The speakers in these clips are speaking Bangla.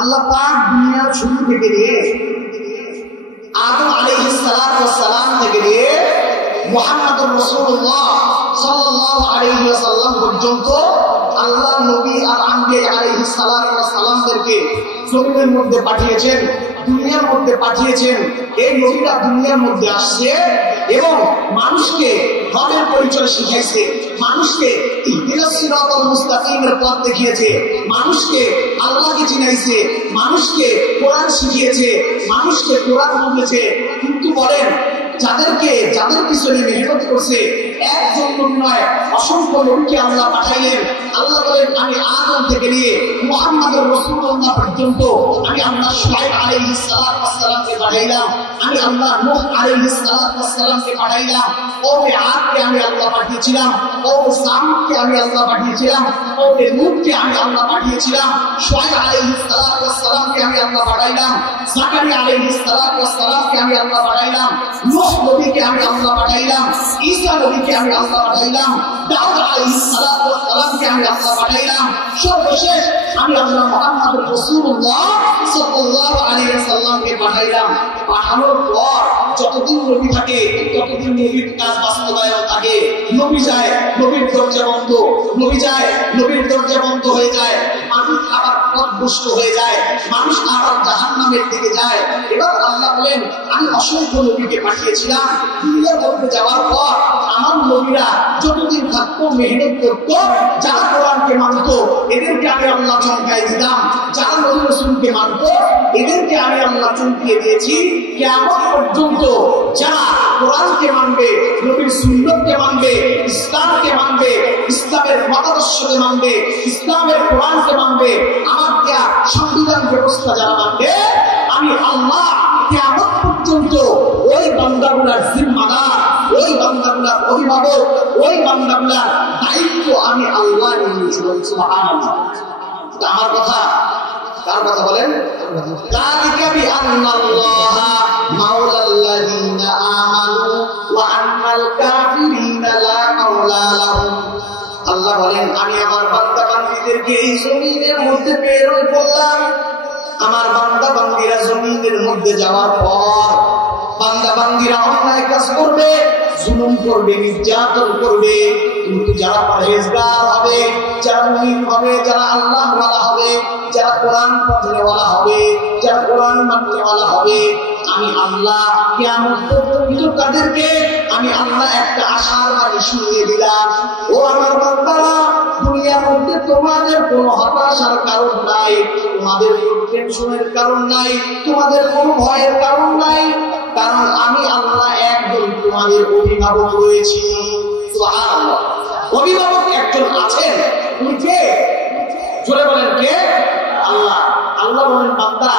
আল্লাহ পাক দুনিয়ার শুরু থেকে নিয়ে আদম আলাইহিস সালাম থেকে নিয়ে মুহাম্মদুর রাসূলুল্লাহ সাল্লাল্লাহু আলাইহি ওয়াসাল্লাম পর্যন্ত আল্লাহ নবী আর আম্বিয়া আলাইহিস সালামদেরকে জমিনের মধ্যে পাঠিয়েছেন, দুনিয়ার মধ্যে পাঠিয়েছেন। এই নবীরা দুনিয়ার মধ্যে আসছে এবং মানুষকে হকের পরিচয় শিখাইছে, মানুষকে ইহদিনাস সিরাতাল মুস্তাকিমের পথ দেখিয়েছে, মানুষকে আল্লাহকে চিনাইছে, মানুষকে কোরআন শিখিয়েছে, মানুষকে কোরআন বলেছে। কিন্তু বলেন, যাদের পিছনে মেহনত করছে একজন নবী নয়, অসংখ্য নবীকে আল্লাহ পাঠাইলেন। আল্লাহ বলেন, আমি আদম থেকে নিয়ে মুহাম্মদুর রাসূলুল্লাহ পর্যন্ত আমি আল্লাহ শুআয়ব আলাইহিস সালামকে পাঠাইলাম, আমি আল্লাহ নূহ আলাইহিস সালামকে পাঠাইলাম, কওমে আদকে আমি আল্লাহ পাঠিয়েছিলাম, কওমে সামুদকে আমি আল্লাহ পাঠিয়েছিলাম, কওমে লূতকে আমি আল্লাহ পাঠিয়েছিলাম, শুআয়ব আলাইহিস সালামকে আমি আল্লাহ পাঠাইলাম, জাকারিয়া আলাইহিস সালামকে আমি আল্লাহ পাঠাইলাম, নূহ নবীকে আমি আল্লাহ পাঠাইলাম, ঈসা নবীকে আমি আল্লাহ পাঠাইলাম, দাউদ আলাইহিস সালামকে আমি আল্লাহ পাঠাইলাম, সর্বশেষ আমি আল্লাহ মুহাম্মদুর রাসূলুল্লাহ সাল্লাল্লাহু আলাইহি ওয়াসাল্লামকে পাঠাইলাম। পাঠানোর পর যতদিন নবী থাকে ততদিন নবীর কাজ বাস্তবায়ন থাকে। নবী যায়, নবীর দরজা বন্ধ, নবী যায়, নবীর দরজা বন্ধ হয়ে যায়, মানুষ আবার পথভ্রষ্ট হয়ে যায়, মানুষ আবার জাহান্নামের দিকে যায়। এবার আল্লাহ বলেন, আমি অসংখ্য নবীকে পাঠিয়েছিলাম। দুনিয়ার মধ্যে যাওয়ার পর আমার নবীরা যতদিন থাকতো মেহনত করতো, যারা কোরআনকে মানতো এদেরকে আমি আল্লাহ চমকায় দিতাম, যারা নবী রাসূলকে মানতো এদেরকে আমি আল্লাহ চমকিয়ে দিয়েছি। কিয়ামত পর্যন্ত যারা কোরআনকে মানবে, নবীর সুন্নতকে মানবে, ইসলামকে মানবে, ইসলামের মতাদর্শকে মানবে, ইসলামের কোরআনকে মানবে, আমার দেয়া সংবিধান ব্যবস্থা যারা মানবে, আমি আল্লাহ কিয়ামত পর্যন্ত ওই বান্দাগুলার জিম্মাদার, ওই বান্দাগুলার অভিভাবক, ওই বান্দাগুলার দায়িত্ব আমি আল্লাহ নিয়েছি। সুবহানাল্লাহ। আমার কথা কার কথা বলেন? যালিকা বিআন্নাল্লাহা মাওলাল্লাযীনা আমানু ওয়া আন্নাল কাফিরিনা লা মাওলা লাহুম। আল্লাহ বলেন, আমি আমার বান্দা বান্দীদেরকে এই জমিনের মধ্যে প্রেরণ করলাম। আমার বান্দা বান্দীরা জমিনের মধ্যে যাওয়ার পর বান্দা বান্দীরা অন্যায় কাজ করবে, জুলুম করবে, নির্যাতন করবে, কিন্তু যারা পরহেজগার হবে, যারা মুমিন হবে, যারা আল্লাহ ওয়ালা হবে, যারা কোরআন পড়নেওয়ালা হবে, যারা কোরআন মাননেওয়ালা হবে, আমি আল্লাহ কিয়ামত পর্যন্ত তাদেরকে আমি আল্লাহ একটা আশার বাণী শুনিয়ে দিলাম। ও আমার বান্দারা, দুনিয়ার মধ্যে তোমাদের কোনো হতাশার কারণ নাই, তোমাদের কোনো টেনশনের কারণ নাই, তোমাদের কোনো ভয়ের কারণ নাই, কারণ আমি আল্লাহ একজন তোমাদের অভিভাবক রয়েছি। সুবহানাল্লাহ। অভিভাবক একজন আছেন, উনি কে? জোরে বলেন, কে? আল্লাহ। আল্লাহ বলেন, বান্দা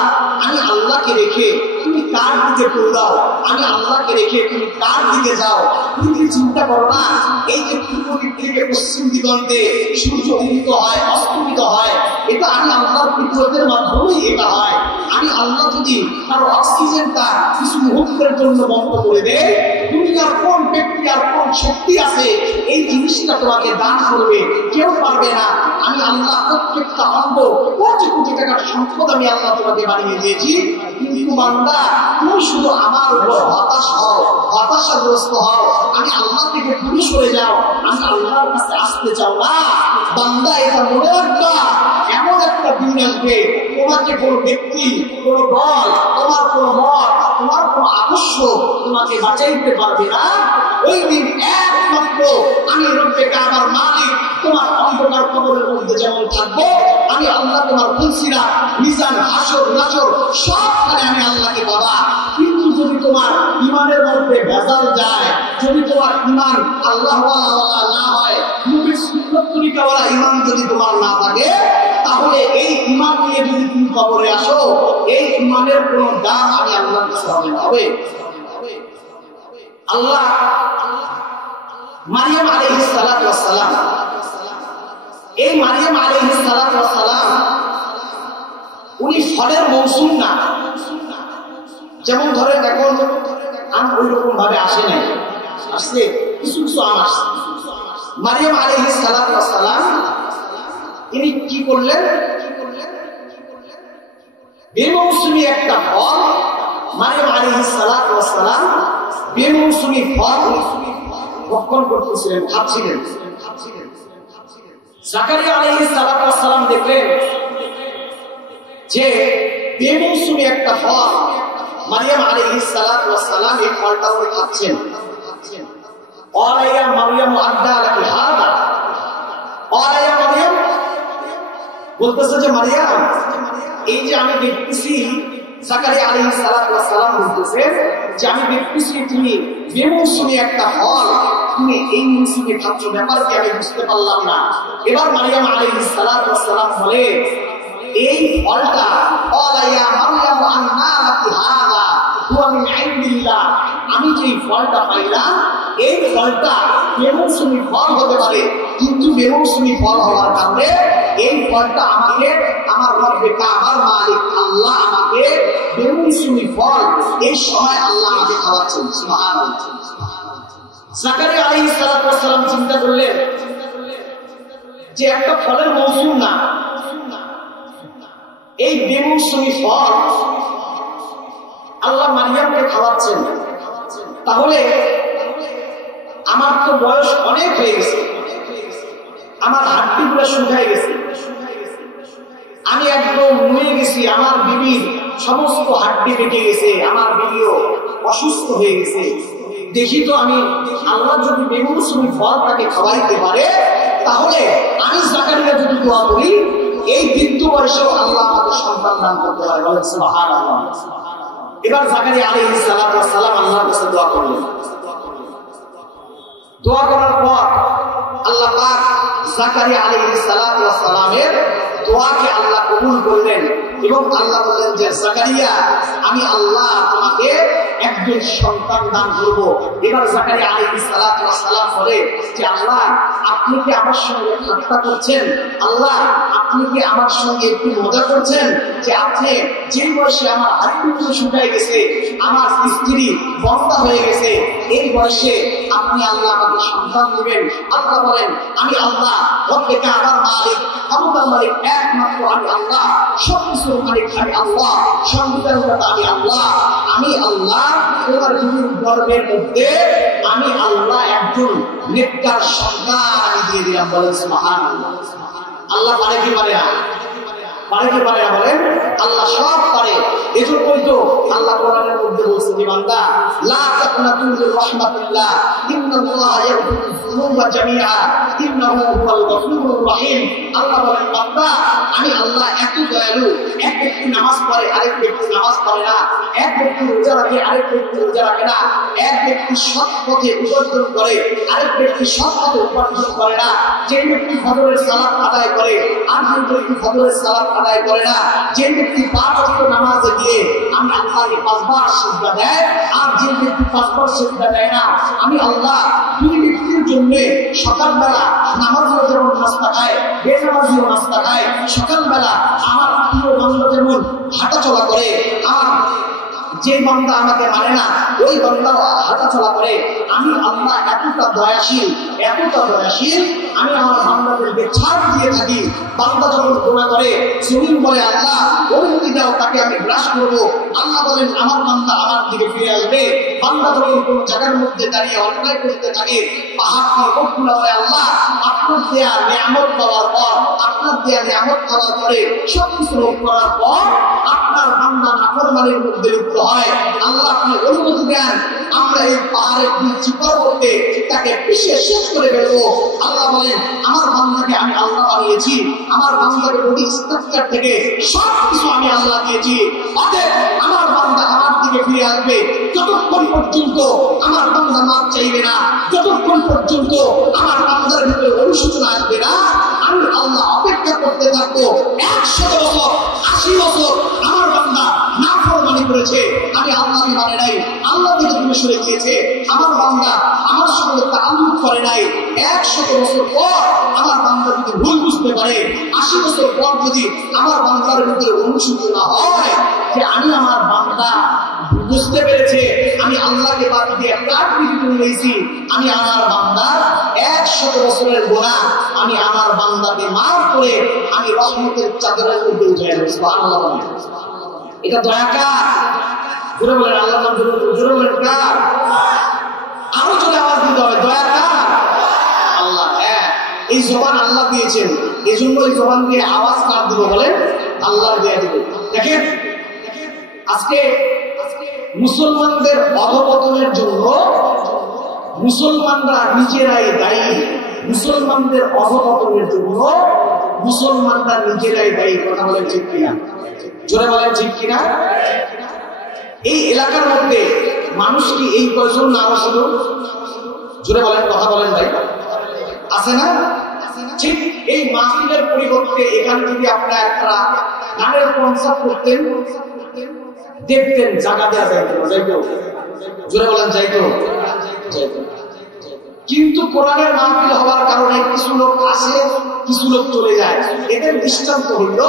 আমি আল্লাহকে রেখে তুমি কার দিকে দৌড়াও, আমি আল্লাহকে রেখে তুমি কার দিকে যাও? তুমি কি চিন্তা করো না, এই যে পূর্ব দিক থেকে পশ্চিম দিগন্তে সূর্য উদিত হয়, অস্তমিত হয়, এটা আমি আল্লাহর কুদরতের মাধ্যমেই এটা হয়। আমি আল্লাহ যদি কারো অক্সিজেনটা কিছু মুহূর্তের জন্য বন্ধ করে দেয়, দুনিয়ার কোন ব্যক্তি আর কোন শক্তি আছে এই জিনিসটা তোমাকে দান করবে? কেউ পারবে না। আমি আল্লাহ প্রত্যেকটা অঙ্গ কোটি কোটি টাকার সম্পদ আমি আল্লাহ তোমাকে বানিয়ে দিয়েছি, কিন্তু বান্দা তুমি শুধু আমার উপর হতাশ হও, হতাশাগ্রস্ত হও, আমি আল্লাহ থেকে দূরে সরে যাও, আমি আল্লাহর কাছে আসতে চাও না। বান্দা এটা মনে রাখবা, এমন একটা দিন আসবে তোমাকে কোনো ব্যক্তি, কোনো দল, তোমার কোনো মত, তোমার কোনো আদর্শ তোমাকে বাঁচাইতে পারবে না। ওই দিন একমাত্র আমি রব্বে কাবার মালিক তোমার অন্ধকার কবরের মধ্যে যেমন থাকবো, আমি আল্লাহ তোমার ফুলসিরা, মিজান, হাসর, নাসর সবখানে আমি আল্লাহকে পাবা। কিন্তু যদি তোমার ইমানের মধ্যে ভেজাল যায়, যদি তোমার ইমান আল্লাহ ওয়ালা না হয়, নবীর সুন্নাত তরিকাওয়ালা ইমান যদি তোমার না থাকে, তাহলে এই ইমান নিয়ে যদি তুমি কবরে আসো, এই ইমানের কোন দাম আমি আল্লাহর কাছে হবে না। হবে আল্লাহ মারিয়াম আলাইহিস সালাতু ওয়াস সালাম, এই মারিয়াম আলাইহিস সালাতু ওয়াস সালাম উনি ফলের মৌসুম না, যেমন ধরেন এখন আম ওই রকম ভাবে আসে নাই, আসলে কিছু কিছু আম আসছে। মারিয়াম আলাইহিস সালাতু ওয়াস সালাম ইনি কি করলেন? বেমৌসুমী একটা ফল মারিয়াম আলাইহিস সালাতু ওয়াস সালাম বেমৌসুমী ফল ভক্ষণ করতেছিলেন, খাচ্ছিলেন। জাকারিয়া আলাইহিস সালাতু ওয়াস সালাম দেখলেন যে বেমৌসুমী একটা ফল মারিয়াম আলাইহিস সালাতু ওয়াস সালাম এই ফলটা উনি খাচ্ছেন। ক্বালা ইয়া মারইয়াম আদ্দা লাকি হাদা, ক্বালা ইয়া মারইয়াম, বলতেছে যে মারিয়াম, এই যে আমি দেখতেছি, জাকারিয়া আলাইহিস সালাতু ওয়াস সালাম বলতেছে যে আমি দেখতেছি তুমি বেমৌসুমী একটা ফল তুমি এই মৌসুমে খাচ্ছ, ব্যাপার কি আমি বুঝতে পারলাম না। এবার মারিয়াম আলাইহিস সালাতু ওয়াস সালাম বলে এই ফলটা, ক্বালা ইয়া মারইয়াম আন্না লাকি হাদা হুয়া মিন ইনদিল্লাহ, আমি যে ফলটা পাইলাম এই ফলটা বেমৌসুমী ফল হতে পারে, কিন্তু বেমৌসুমী ফল হওয়ার কারণে এই ফলটা আমাকে আমার রব্বে কাবার মালিক আল্লাহ আমাকে বেমৌসুমী ফল এই সময় আল্লাহ আমাকে খাওয়াচ্ছেন। সুবহানাল্লাহ। জাকারিয়া আলাইহিস সালাতু ওয়াস সালাম চিন্তা করলেন যে একটা ফলের মৌসুম না, এই বেমৌসুমী ফল আল্লাহ মারিয়ামকে খাওয়াচ্ছেন, তাহলে আমার তো বয়স অনেক হয়ে গেছে, আমার হাড্ডিগুলো শুকায় গেছে, আমি একদম মরে গেছি, আমার বিবির সমস্ত হাড্ডি বেঁকে গেছে, আমার বিবিও অসুস্থ হয়ে গেছে। দেখি তো আমি আল্লাহ যদি বেমৌসুমী ফল তাকে খাওয়াইতে পারে, তাহলে আমি জাকারিয়া যদি দোয়া করি এই বৃদ্ধ বয়সেও আল্লাহ আমাকে সন্তান দান করতে পারে। বলেন সুবহানাল্লাহ। এবার জাকারিয়া আলাইহিস সালাতু ওয়াস সালাম আল্লাহর কাছে দোয়া করলেন। দোয়া করার পর আল্লাহ পাক জাকারিয়া আলাইহিস সালাতু ওয়াস সালামের দোয়াকে আল্লাহ কবুল করলেন এবং আল্লাহ বললেন যে জাকারিয়া আমি আল্লাহ তোমাকে একজন সন্তান দান করব। এবার জাকারিয়া আলাইহিস সালাতু ওয়াস সালাম বলে যে আল্লাহ আপনি কি আমার সঙ্গে ঠাট্টা করছেন, আল্লাহ আপনি কি আমার সঙ্গে একটু মজা করছেন যে আপনি যে বয়সে আমার হাড্ডিগুলো শুকায় গেছে, আমার স্ত্রী বন্ধা হয়ে গেছে, এই বয়সে আপনি আল্লাহ আমাকে সন্তান দিবেন। আল্লাহ বলেন আমি আল্লাহ রব্বে কাবার মালিক ক্ষমতার মালিক একমাত্র আমি আল্লাহ, সবকিছুর মালিক আমি আল্লাহ, সংবিধানদাতা আমি আল্লাহ। আমি আল্লাহ তোমার বিবির গর্ভের মধ্যে আমি আল্লাহ একজন নেককার সন্তান দিয়ে দিলাম। বলেন সুবহানাল্লাহ। আল্লাহ পারে কি পারে না? পারে কি পারে না? বলেন আল্লাহ সব পারে। এজন্যই তো আল্লাহ কোরআনের মধ্যে বলছে যে বান্দা লা তাকনাতু মির রাহমাতিল্লাহ ইন্নাল্লাহা ইয়াগফিরুয যুনুবা জামিআ ইন্নাহু হুয়াল গফুরুর রহিম। আল্লাহ বলেন বান্দা আমি আল্লাহ এত দয়ালু, এক ব্যক্তি নামাজ পড়ে আরেক ব্যক্তি নামাজ পড়ে না, এক ব্যক্তি রোজা রাখে আরেক ব্যক্তি রোজা রাখে না, এক ব্যক্তি সৎ পথে উপার্জন করে আরেক ব্যক্তি সৎ পথে উপার্জন করে না, যে ব্যক্তি ফজরের সালাত আদায় করে আর যে ব্যক্তি ফজরের সালাত আদায় করে না, যে ব্যক্তি 5 ওয়াক্ত নামাজে গিয়ে আমি আল্লাহকে 5 বার সিজদা দেয় আর যে ব্যক্তি 5 বার সিজদা দেয় না, আমি আল্লাহ দুই ব্যক্তির জন্য সকালবেলা নামাজেও যেমন নাস্তা খায়, বেনামাজিও নাস্তা খায়, সকালবেলা আমার প্রিয় বান্দা যেমন হাঁটাচলা করে, আমার যে বান্দা আমাকে মানে না ওই বান্দা হাঁটাচলা করে, আমি আল্লাহ এতটা দয়াশীল, এতটা দয়াশীল, আমি আমার বান্দাদেরকে ছাড় দিয়ে থাকি। বান্দা যখন গুনাহ করে জমিন বলে আল্লাহ অনুমতি দাও তাকে আমি গ্রাস করবো, আল্লাহ বলেন আমার বান্দা আমার দিকে ফিরে আসবে। বান্দা যখন কোন জায়গার মধ্যে দাঁড়িয়ে অন্যায় করতে থাকে পাহাড় দিয়ে বকুলা বলে আল্লাহ আপনার দেয়া নিয়ামত পাওয়ার পর, আপনার দেয়া নিয়ামত পাওয়ার পরে সবকিছু ভোগ করার পর আপনার বান্দা নাফরমানির মধ্যে লিপ্ত হয়, আল্লাহ আপনি অনুমতি দেন আমরা এই পাহাড়ের নিচে পর্বতে তাকে পিষে শেষ করে ফেলবো। আল্লাহ বলেন আমার বান্দাকে আমি আল্লাহ বানিয়েছি, আমার বান্দাকে বডি স্ট্রাকচার থেকে সবকিছু আমি আল্লাহ দিয়েছি, অতএব আমার বান্দা আমার দিকে ফিরে আসবে। যতক্ষণ পর্যন্ত আমার বান্দা মাপ চাইবে না, যতক্ষণ পর্যন্ত আমার বান্দার ভিতরে অনুশোচনা আসবে না, আমি আল্লাহ অপেক্ষা করতে থাকবো। 100 বছর 80 বছর আমার বান্দা নাফরমানি করেছে, আমি আল্লাহকে মানে নাই, আল্লাহ থেকে দূরে সরে গিয়েছে, আমার বান্দা আমার সঙ্গে তাআল্লুক করে নাই। 100 বছর পর আমার বান্দা যদি ভুল বুঝতে পারে, 80 বছর পর যদি আমার বান্দার ভিতরে অনুশোচনা হয় যে আমি আমার বান্দা বুঝতে পেরেছে আমি আল্লাহকে বাদ দিয়ে তার দিকে নিয়েছি, আমি আমার বান্দার 100 বছরের গুনাহ আমি আমার বান্দাকে মাফ করে আমি রহমতের চাদরের মধ্যে উঠে আসবো। সুবহানাল্লাহ। এটা দয়া কার? জোরে বলেন আল্লাহর নাম জোরে বলেন কার? আরো জোরে আওয়াজ দিতে হবে, দয়া কার? আল্লাহ। হ্যাঁ, এই জবান আল্লাহ দিয়েছেন, এই জন্য এই জবান দিয়ে আওয়াজ কার দিব বলেন? আল্লাহ দিয়ে দিব। দেখেন আজকে মুসলমানদের অধপতনের জন্য মুসলমানরা নিজেরাই দায়ী। মুসলমানদের অধপতনের জন্য মুসলমানরা নিজেরাই দায়ী। কথা বলেন ঠিক কিনা? জোরে বলেন ঠিক কিনা? এই এলাকার মধ্যে মানুষ কি এই কয়জন না ছিল? জোরে বলেন, কথা বলেন ভাই, আছে না? ঠিক এই মাহফিলের পরিবর্তে এখানে যদি আপনারা একটা গানের কনসার্ট করতেন, দেখতেন জায়গা দেওয়া যাইতো। জোরে বলেন যাইতো। কিন্তু কোরআনের মাহফিল হওয়ার কারণে কিছু লোক আসে, কিছু লোক চলে যায়। এদের দৃষ্টান্ত হইল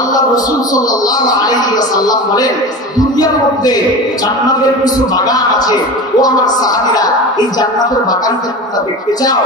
আল্লাহ রাসূল সাল্লাল্লাহু আলাইহি ওয়াসাল্লাম বলেন, দুনিয়ার মধ্যে জান্নাতের কিছু বাগান আছে। ও আমার সাহাবীরা, এই জান্নাতের বাগানটা তোমরা দেখতে চাও?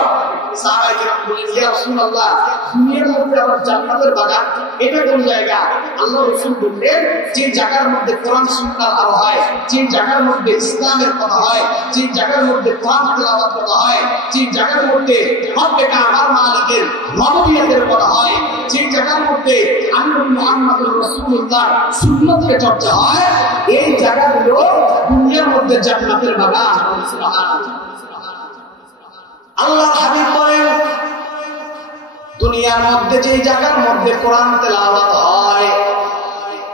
সাহাবায়ে কেরাম বলেন, ইয়া রাসূলুল্লাহ, দুনিয়ার মধ্যে আমার জান্নাতের বাগান, এটা কোন জায়গা? আল্লাহ রাসূল বললেন, যে জায়গার মধ্যে কোরআন সুন্নাহ পড়া হয়, যে জায়গার মধ্যে ইসলামের কথা হয়, যে জায়গার মধ্যে কোরআন তেলাওয়াত করা হয়, যে জায়গার মধ্যে রব্বে কাবার মালিকের রববিয়তের কথা হয়, যে জায়গার মধ্যে আনবী মুহাম্মদুর রাসূলুল্লাহ সুন্নাতের চর্চা হয়, এই জায়গাগুলো দুনিয়ার মধ্যে জান্নাতের বাগান। সুবহানাল্লাহ। আল্লাহ হাবিব বলেন, দুনিয়ার মধ্যে যে জায়গার মধ্যে কোরআন তেলাওয়াত হয়,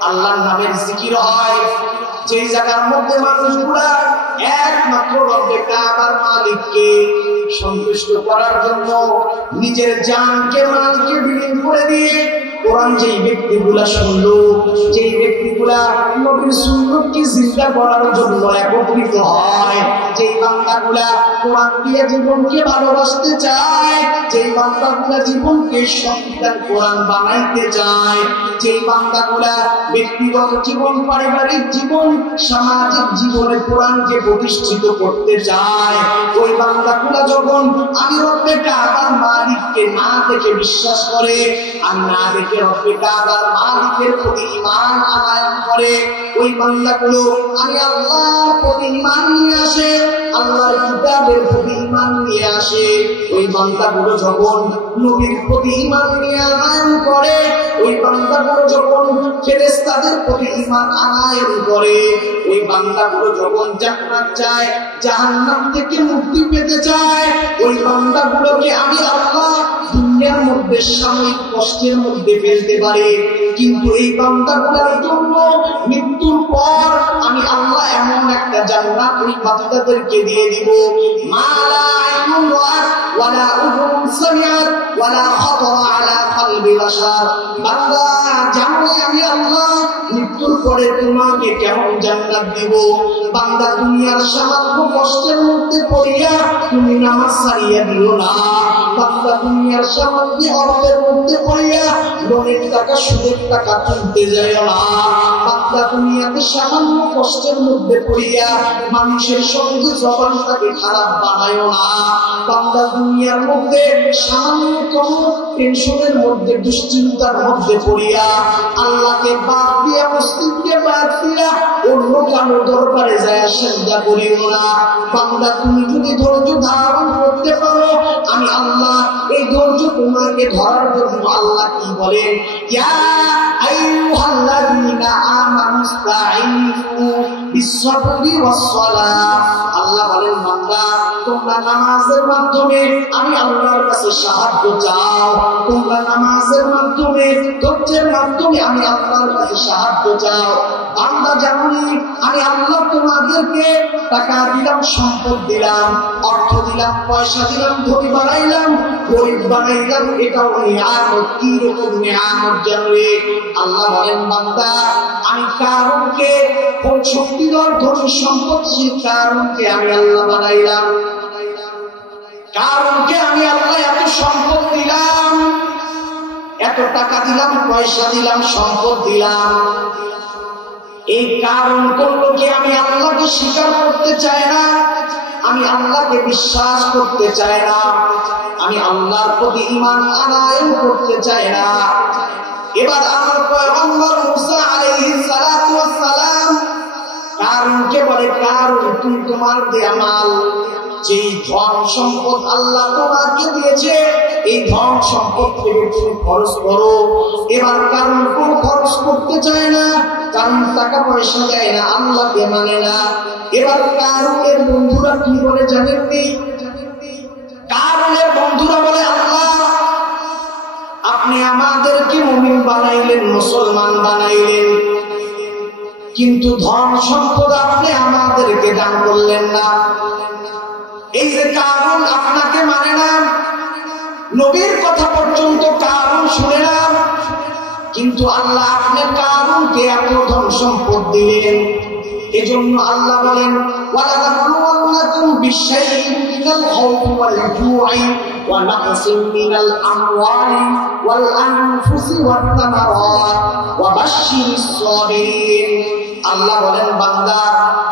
আল্লাহর নামের জিকির হয়, যে জায়গার মধ্যে মানুষগুলা একমাত্র রব্বে কাবার মালিককে সন্তুষ্ট করার জন্য নিজের জানকে মালকে বিলীন করে দিয়ে কোরআন যেই ব্যক্তিগুলা শুনলো, যেই ব্যক্তিগুলা নবীর সুন্নতকে জিন্দা করার জন্য একত্রিত হয়, যেই বান্দাগুলা কোরআন দিয়ে জীবনকে ভালোবাসতে চায়, যেই বান্দাগুলা জীবনকে সংবিধান কোরআন বানাইতে চায়, যেই বান্দাগুলা ব্যক্তিগত জীবন, পারিবারিক জীবন, সামাজিক জীবনে কোরআনকে প্রতিষ্ঠিত করতে চায়, ওই বান্দাগুলা যখন আমি রব্বে কাবার মালিককে না দেখে বিশ্বাস করে, আর না দেখে রব্বে কাবার মালিকের প্রতি ঈমান আনয়ন করে, ওই বান্দাগুলো আমি আল্লাহর প্রতি ঈমান নিয়ে আসে, আল্লাহর কিতাবের প্রতি ঈমান নিয়ে আসে, ওই বান্দাগুলো যখন নবীর প্রতি ঈমান নিয়ে আনয়ন করে, ওই বান্দাগুলো যখন ফেরেশতাদের প্রতি ঈমান আনয়ন করে, ওই বান্দাগুলো যখন জান্নাত চায়, জাহান্নাম থেকে মুক্তি পেতে চায়, ওই বান্দাগুলোকে আমি আল্লাহ দুনিয়ার মধ্যে সাময়িক কষ্টের মধ্যে ফেলতে পারি, কিন্তু এই বান্দাগুলোর জন্য মৃত্যুর পর আমি আল্লাহ এমন একটা জান্নাত ওই বান্দাদেরকে দিয়ে দিব, মা লা আইনুন রাআত ওয়ালা উযুন সামিআত ওয়ালা খাতারা আলা কলবি বাশার। বান্দা জানো আমি আল্লাহ মৃত্যুর পরে তোমাকে কেমন জান্নাত দিব। বান্দা দুনিয়ার সামান্য কষ্টের মধ্যে পড়িয়া তুমি নামাজ ছাড়িয়া দিও না। বান্দা দুনিয়ার সামান্য অর্থের মধ্যে পড়িয়া লোনের টাকা, সুদের টাকা তুলতে যায় না। বান্দা দুনিয়াতে সামান্য কষ্টের মধ্যে পড়িয়া মানুষের সঙ্গে জবানটাকে খারাপ বানায় না। বান্দা দুনিয়ার মধ্যে সামান্যতম টেনশনের মধ্যে, দুশ্চিন্তার মধ্যে পড়িয়া আল্লাহকে বাদ দিয়া, মুসলিমকে বাদ দিয়া অন্য কারো দরবারে যায় সেজদা করিও না। বান্দা তুমি যদি ধৈর্য ধারণ করতে পারো, আমি আল্লাহ এই ধৈর্য তোমাকে ধরার জন্য আল্লাহ কি বলেন, ইয়া আইয়ুহাল্লাযীনা আমানুস্তাঈনু বিস-সাবরি ওয়াস-সালাহ। আল্লাহ বলেন, বান্দা তোমরা নামাজের মাধ্যমে আমি আল্লাহর কাছে সাহায্য চাও, তোমরা নামাজের মাধ্যমে, ধৈর্যের মাধ্যমে আমি আল্লাহর কাছে সাহায্য চাও। বান্দা জানি আমি আল্লাহ তোমাদেরকে টাকা দিলাম, সম্পদ দিলাম, অর্থ দিলাম, পয়সা দিলাম, ধনী বানাইলাম, গরিব বানাইলাম, এটাও নিয়ামত। কি রকম নিয়ামত জানবে? আল্লাহ বলেন, বান্দা আমি কারণকে শক্তিধর, ধনী, সম্পদশীল কারণকে আমি আল্লাহ বানাইলাম, কারণকে আমি আল্লাহ এত সম্পদ দিলাম, এত টাকা দিলাম, পয়সা দিলাম, সম্পদ দিলাম। এই কারণ কোনকে আমি আল্লাহকে স্বীকার করতে চাই না, আমি আল্লাহকে বিশ্বাস করতে চাই না, আমি আল্লাহর প্রতি ঈমান আনয়ন করতে চাই না। এবার আমার পয়গম্বর মুসা আলাইহিস সালাতু তুমি তোমার দেয়া মাল, যেই ধন সম্পদ আল্লাহ তোমাকে দিয়েছে, এই ধন সম্পদ থেকে তুমি খরচ করো। এবার কারণ কোন খরচ করতে চায় না, কারণ টাকা পয়সা দেয় না, আল্লাহকে মানে না। এবার কারণের বন্ধুরা কি বলে জানেননি? কারণের বন্ধুরা বলে, আল্লাহ আপনি আমাদেরকে মুমিন বানাইলেন, মুসলমান বানাইলেন, কিন্তু ধন সম্পদ আপনি আমাদেরকে দান করলেন না। এই যে কারণ আপনাকে মানে না, নবীর কথা পর্যন্ত কারণ শুনে না, কিন্তু আল্লাহ আপনি কারণকে এত ধন সম্পদ দিলেন। এজন্য আল্লাহ বলেন, ওয়ালানাবলুওয়ান্নাকুম বিশাইইন মিনাল খাউফি ওয়াল জু'i ওয়া নাকসিম মিনাল আমওয়ালি ওয়াল আনফুসি ওয়াত তামারাত ওয়া বাশশিরিস সাবিরিন। আল্লাহ বলেন, বান্দা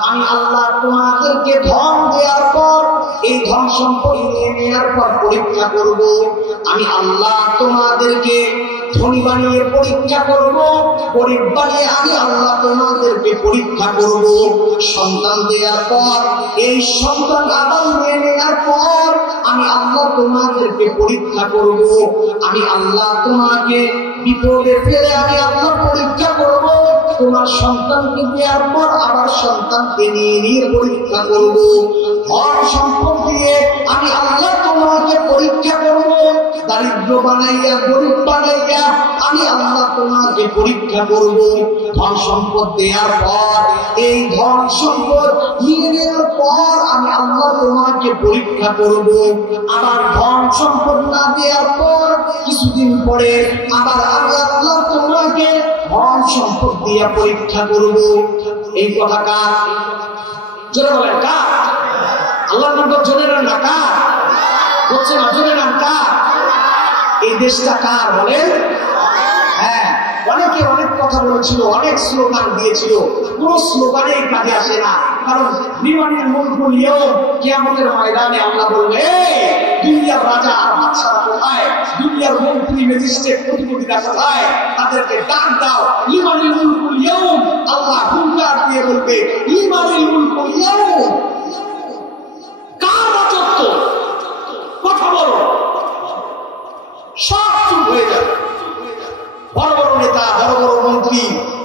আমি আল্লাহ তোমাদেরকে ধন দেওয়ার পর, এই ধন সম্পদ নিয়ে নেওয়ার পর পরীক্ষা করব। আমি আল্লাহ তোমাদেরকে ধনী বানিয়ে পরীক্ষা করব, গরিব বানিয়ে আমি আল্লাহ তোমাদেরকে পরীক্ষা করব। সন্তান দেওয়ার পর, এই সন্তান আবার নিয়ে নেওয়ার পর আমি আল্লাহ তোমাদেরকে পরীক্ষা করব। আমি আল্লাহ তোমাকে বিপদে ফেলে আমি আল্লাহ পরীক্ষা করব। তোমার সন্তানকে দেওয়ার পর আবার সন্তানকে নিয়ে নিয়ে পরীক্ষা করব। ধন সম্পদ দিয়ে আমি আল্লাহ তোমাকে পরীক্ষা করব। দারিদ্র বানাইয়া গরিব বানাইয়া আমি আল্লাহ তোমাকে পরীক্ষা করব। ধন সম্পদ দেওয়ার পর, এই ধন সম্পদ নিয়ে নেওয়ার পর আমি আল্লাহ তোমাকে পরীক্ষা করব। আবার ধন সম্পদ না দেওয়ার পর কিছুদিন পরে আবার আমি আল্লাহ তোমাকে ধন সম্পদ দিয়ে পরীক্ষা করব। এই কথা কার? জোরে বলেন, কার? আল্লাহর নাম জোরে না, কার? বলছে না, জোরে নাম কার? এই দেশটা কার বলেন? হ্যাঁ, অনেকে অনেক কথা বলেছিল, অনেক স্লোগান দিয়েছিল, কোন স্লোগানে কাজে আসে না। কারণ বিমানের মুলকুল ইয়ৌম, কিয়ামতের ময়দানে আল্লাহ বলবে, দুনিয়ার রাজা আর বাদশারা কোথায়, দুনিয়ার মন্ত্রী ম্যাজিস্ট্রেট প্রতিনিধিরা কোথায়, তাদেরকে ডাক দাও। লিমানিল মুলকুল ইয়ৌম, আল্লাহ হুঙ্কার দিয়ে বলবে, লিমানিল মুলকুল ইয়ৌম, কার রাজত্ব? কথা বলো। সব চুপ হয়ে যাবে। বড় বড় নেতা, বড় বড় মন্ত্রী,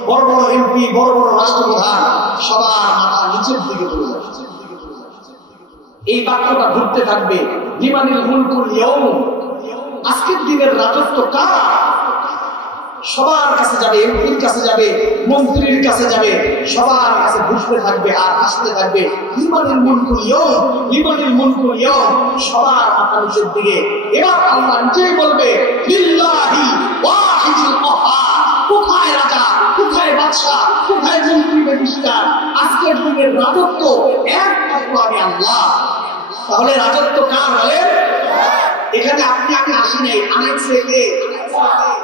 বড় বড় এমপি, বড় বড় রাষ্ট্রপ্রধান, সবার মাথা নিচের দিকে চলে যাবে। এই বাক্যটা ঘুরতে থাকবে, লিমানিল মুলকুল ইয়ৌম, আজকের দিনের রাজত্ব কার? সবার কাছে যাবে, এমপির কাছে যাবে, মন্ত্রীর কাছে যাবে, সবার কাছে ঘুরতে থাকবে আর আসতে থাকবে, লিমানিল মুলকুল ইয়ৌম, লিমানিল মুলকুল ইয়ৌম, সবার মাথা নিচের দিকে। এবার আল্লাহ নিজেই বলবে, লিল্লাহি ওয়াহিদুল কাহ্হার, কোথায় রাজা, কোথায় বাদশা, কোথায় মন্ত্রী ম্যাজিস্ট্রেট? আজকের দিনের রাজত্ব একমাত্র আমি আল্লাহ। তাহলে রাজত্ব কার বলেন? এখানে আপনি আমি আসি নাই, আনেছে কে?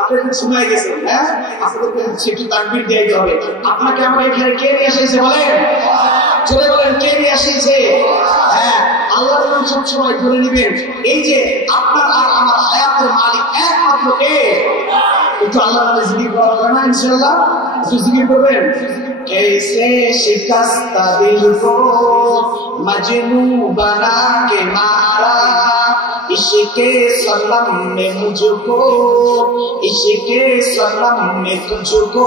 আপনাকে শোনাই গেছে, হ্যাঁ, আপনাদেরকে একটু তাকবীর দিয়ে হবে। আপনাকে আমরা এখানে কে নিয়ে এসেছে বলেন? জোরে বলেন, কে নিয়ে এসেছে? হ্যাঁ, আল্লাহর নাম সবসময় ধরে নেবেন। এই যে আপনার আর আমার হায়াতের মালিক একমাত্র কে? একটু আল্লাহর নামে জিকির করা যাবে না? ইনশাআল্লাহ একটু জিকির করবেন। कैसे शिकस्ता दिल को मजनू बना के मारा, इश्के सनम ने मुझको, इश्के सनम ने तुझको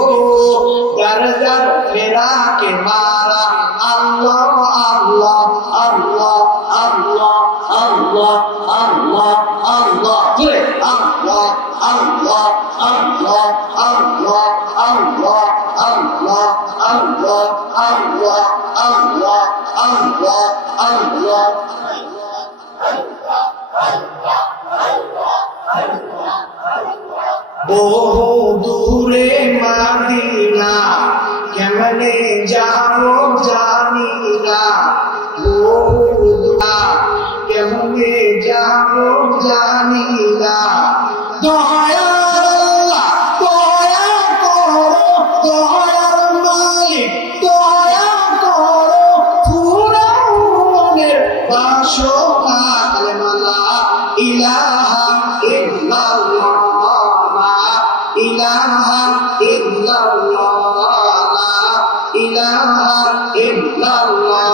दर दर फिरा के मारा। अल्लाह अल्लाह अल्लाह अल्लाह अल्लाह अल्लाह अल्लाह, बोले अल्लाह अल्लाह अल्लाह अल्लाह अल्लाह अल्लाह अल्लाह अल्लाह अल्लाह अल्लाह अल्लाह। বহু দূরে মদিনা কেমনে যাবো জানি না, বহু দূরে কেমনে যাবো জানি না। দয়ার আল্লাহ দয়া করো, দয়ার মালিক দয়া করো, ফুরাউনের বাসনা কালেমা লা ইলাহা ইল্লাল্লাহ, ইলাহা ইল্লাল্লাহ, ইলাহা ইল্লাল্লাহ।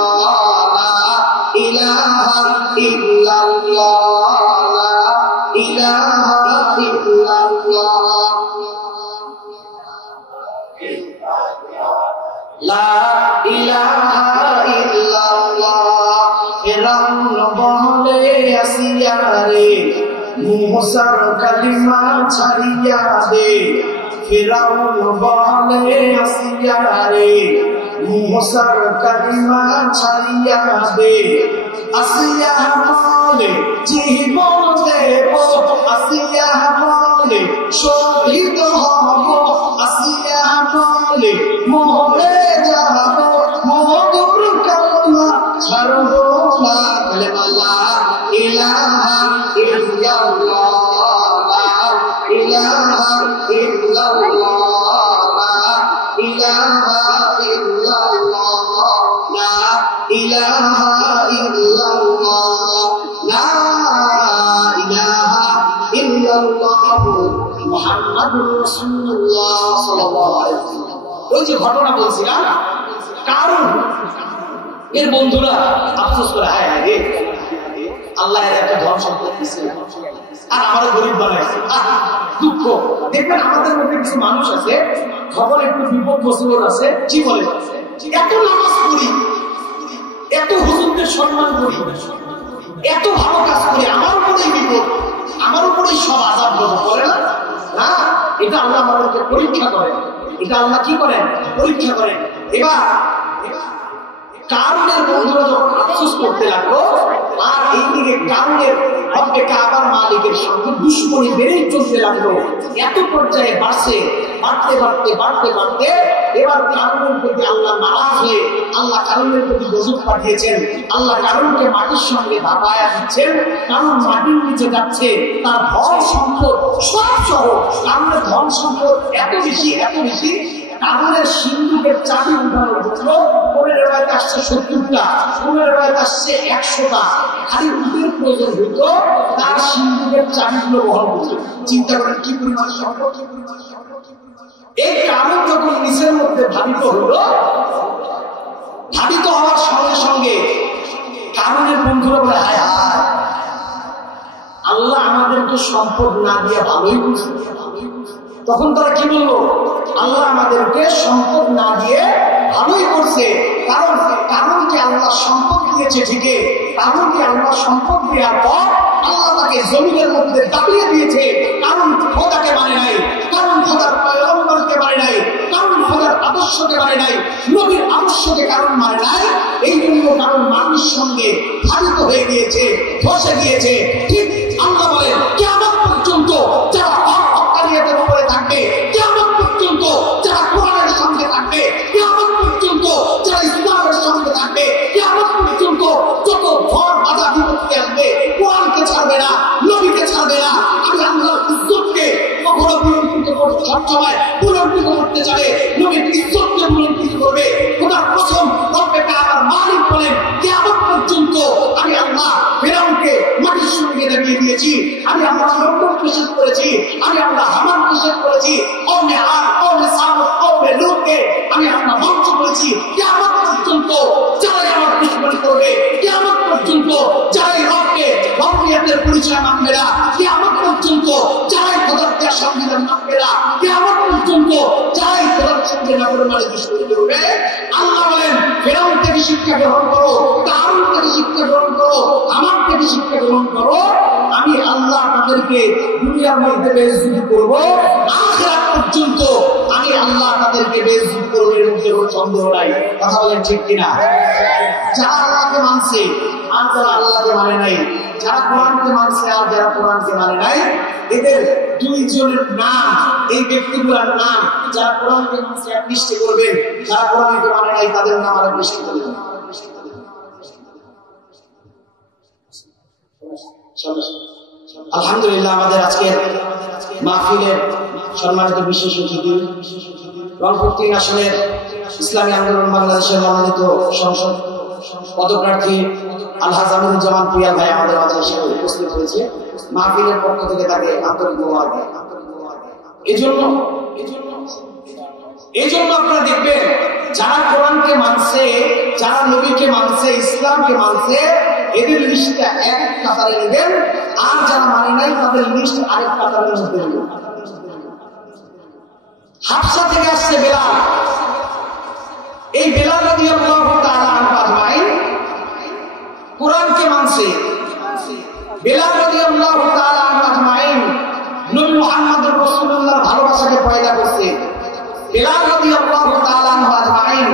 লা ইলাহা ইল্লাল্লাহ। ফিরআউন বলে আসিয়া রে মুসার কালিমা ছাড়িয়া দে। ফিরআউন বলে আসিয়া রে মুসার কালিমা ছাড়িয়া দে। আসিয়া বলে জীবন দেব, আসিয়া বলে শহীদ হব, আসিয়া বলে মরে যাব, মধুর কালিমা ছাড়ব না। কালিমা লা ইলাহা ইল্লাল্লাহ, লা ইলাহা ইল্লাল্লাহ, লা ইলাহা ইল্লাল্লাহ, লা ইলাহা ইল্লাল্লাহ, লা ইলাহা ইল্লাল্লাহ মুহাম্মাদুর রাসূলুল্লাহ সাল্লাল্লাহু আলাইহি ওয়াসাল্লাম। ওই যে ঘটনা বলছিলাম, কারণ এর বন্ধুরা আফসোস করে হায় হায় রে আল্লাহ এর একটা ধন সম্পদ দিয়েছে আর আমাদের গরিব বানাইছে। দুঃখ। দেখবেন আমাদের মধ্যে কিছু মানুষ আছে, খবর একটু বিপদ মুসিবত আছে, কি বলে এত নামাজ পড়ি, এত হুজুরদের সম্মান করি, এত ভালো কাজ করি, আমার উপরেই বিপদ, আমার উপরেই সব আযাব বলে না। না, এটা আল্লাহ আমাদেরকে পরীক্ষা করেন, এটা আল্লাহ কি করেন? পরীক্ষা করেন। এবার কারণের বন্ধুরা যখন আফসোস করতে লাগলো, আর এইদিকে কারণের রব্বে কাবার মালিকের সঙ্গে দুশ্মনী বেড়েই চলতে লাগলো, এত পর্যায়ে বাড়ছে, বাড়তে বাড়তে বাড়তে বাড়তে এবার কারণের প্রতি আল্লাহ নারাজ হয়ে আল্লাহ কারণের প্রতি গজব পাঠিয়েছেন। আল্লাহ কারণকে মাটির সঙ্গে ধাপায়া দিচ্ছেন, কারণ মাটির নিচে যাচ্ছে, তার ধন সম্পদ সব সহ কারণের ধন সম্পদ এত বেশি এত বেশি, কারণের সিন্ধুকের চাবি উঠানোর জন্য পরের রেওয়ায়েতে আসছে 70টা, পরের রেওয়ায়েতে আসছে 100টা, খালি উটের প্রয়োজন হইতো তার সিন্ধুকের চাবিগুলো বহন করতে। চিন্তা করেন কি পরিমাণ সম্পদ। এই কারণ যখন নিচের মধ্যে ধাবিত হলো, ধাবিত হওয়ার সঙ্গে সঙ্গে কারণের বন্ধুরা বলে হায় হায় আল্লাহ আমাদেরকে সম্পদ না দিয়ে ভালোই বুঝে। তখন তারা কি বললো? আল্লাহ আমাদেরকে সম্পদ না দিয়ে ভালোই করছে, কারণ কারণকে আল্লাহ সম্পদ দিয়েছে ঠিকই, কারণকে আল্লাহ সম্পদ দেওয়ার পর আল্লাহ তাকে জমিনের মধ্যে দাবিয়ে দিয়েছে, কারণ খোদাকে মানে নাই, কারণ খোদার পয়গম্বরকে মানে নাই, কারণ খোদার আদর্শকে মানে নাই, নবীর আদর্শকে কারণ মানে নাই। এই জন্য কারণ মানুষের সঙ্গে ভাবিত হয়ে গিয়েছে, ধসে গিয়েছে। ঠিক আল্লাহ বলেন কিয়ামত পর্যন্ত যারা হক্কানিয়তের উপরে থাকবে, কিয়ামত পর্যন্ত যারা কোরআনের সঙ্গে থাকবে, কিয়ামত পর্যন্ত যারা ইসলামের সঙ্গে থাকবে, কিয়ামত পর্যন্ত যত ঝড় বাধা বিপত্তি আসবে, কোরআনকে ছাড়বে না, নবীকে ছাড়বে না। আমি আল্লাহর ইজ্জতকে কখনো বুলন্দিত করতে সবসময় বুলন্দিত করতে চাই, নবীর ইজ্জতকে বুলন্দিত করবে। খোদার কসম, রব্বে কাবার মালিক বলেন কিয়ামত পর্যন্ত আমি আল্লাহ ফিরআউনকে মাটির সঙ্গে দাঁড়িয়ে দিয়েছি, আমি আল্লাহ নমরুদকে শেষ করেছি, আমি আল্লাহ হামানকে শেষ করেছি, কওমে আদ, কওমে সামুদ, কওমে লূতকে আমি আল্লাহ ধ্বংস করেছি। কিয়ামত পর্যন্ত যারা আমার দুশমনি করবে, কিয়ামত পর্যন্ত যারা রবকে রব্বিয়াতের পরিচয় মানবে না, কিয়ামত পর্যন্ত যারা খোদার দেওয়া সংবিধান মানবে না, কিয়ামত পর্যন্ত যারা খোদার সঙ্গে নাফরমানি দুশমনি করবে, আল্লাহ বলেন ফিরআউন থেকে শিক্ষা গ্রহণ করো, কারূন থেকে শিক্ষা গ্রহণ করো, আমার থেকে শিক্ষা গ্রহণ করো। আমি আল্লাহ তাদেরকে দুনিয়ার মধ্যে বেইজ্জতি করব, আখিরাত পর্যন্ত আমি আল্লাহ তাদেরকে বেইজ্জতি করব, এর মধ্যে কোনো সন্দেহ নাই। কথা বলেন ঠিক কিনা? যারা আল্লাহকে মানছে আর যারা আল্লাহকে মানে নাই, যারা কোরআনকে মানছে আর যারা কোরআনকে মানে নাই, এদের দুইজনের নাম, এই ব্যক্তিগুলোর নাম, যারা কোরআনকে মানছে এক লিস্টে করবেন, যারা কোরআনকে মানে নাই তাদের নাম আরেক লিস্টে করবেন। আলহামদুলিল্লাহ, আমাদের আজকের মাহফিলের সম্মানিত বিশেষ অতিথি রংপুর ৩ আসনের ইসলামী আন্দোলন বাংলাদেশের মনোনীত সংসদ পদপ্রার্থী আলহাজ আমিনুজ্জামান পিয়া ভাই আমাদের মাঝে এসে উপস্থিত হয়েছে। মাহফিলের পক্ষ থেকে তাকে আন্তরিক মোবারক। এই জন্য আপনারা দেখবেন যারা কোরআনকে মানছে, যারা নবীকে মানছে, ইসলামকে মানছে, এদের লিস্টটা এক কাতারে নেবেন, আর যারা মানে নাই তাদের লিস্ট আরেক কাতারের মধ্যে নেবেন। হাফসা থেকে আসছে বেলাল। এই বেলাল রাদিয়াল্লাহু তাআলা আনহু আজমাইন কোরআনকে মানছে। বেলাল রাদিয়াল্লাহু তাআলা আনহু আজমাইন নবী মুহাম্মদুর রাসূলুল্লাহর ভালোবাসাকে পয়দা করছে। বেলাল রাদিয়াল্লাহু তাআলা আনহু আজমাইন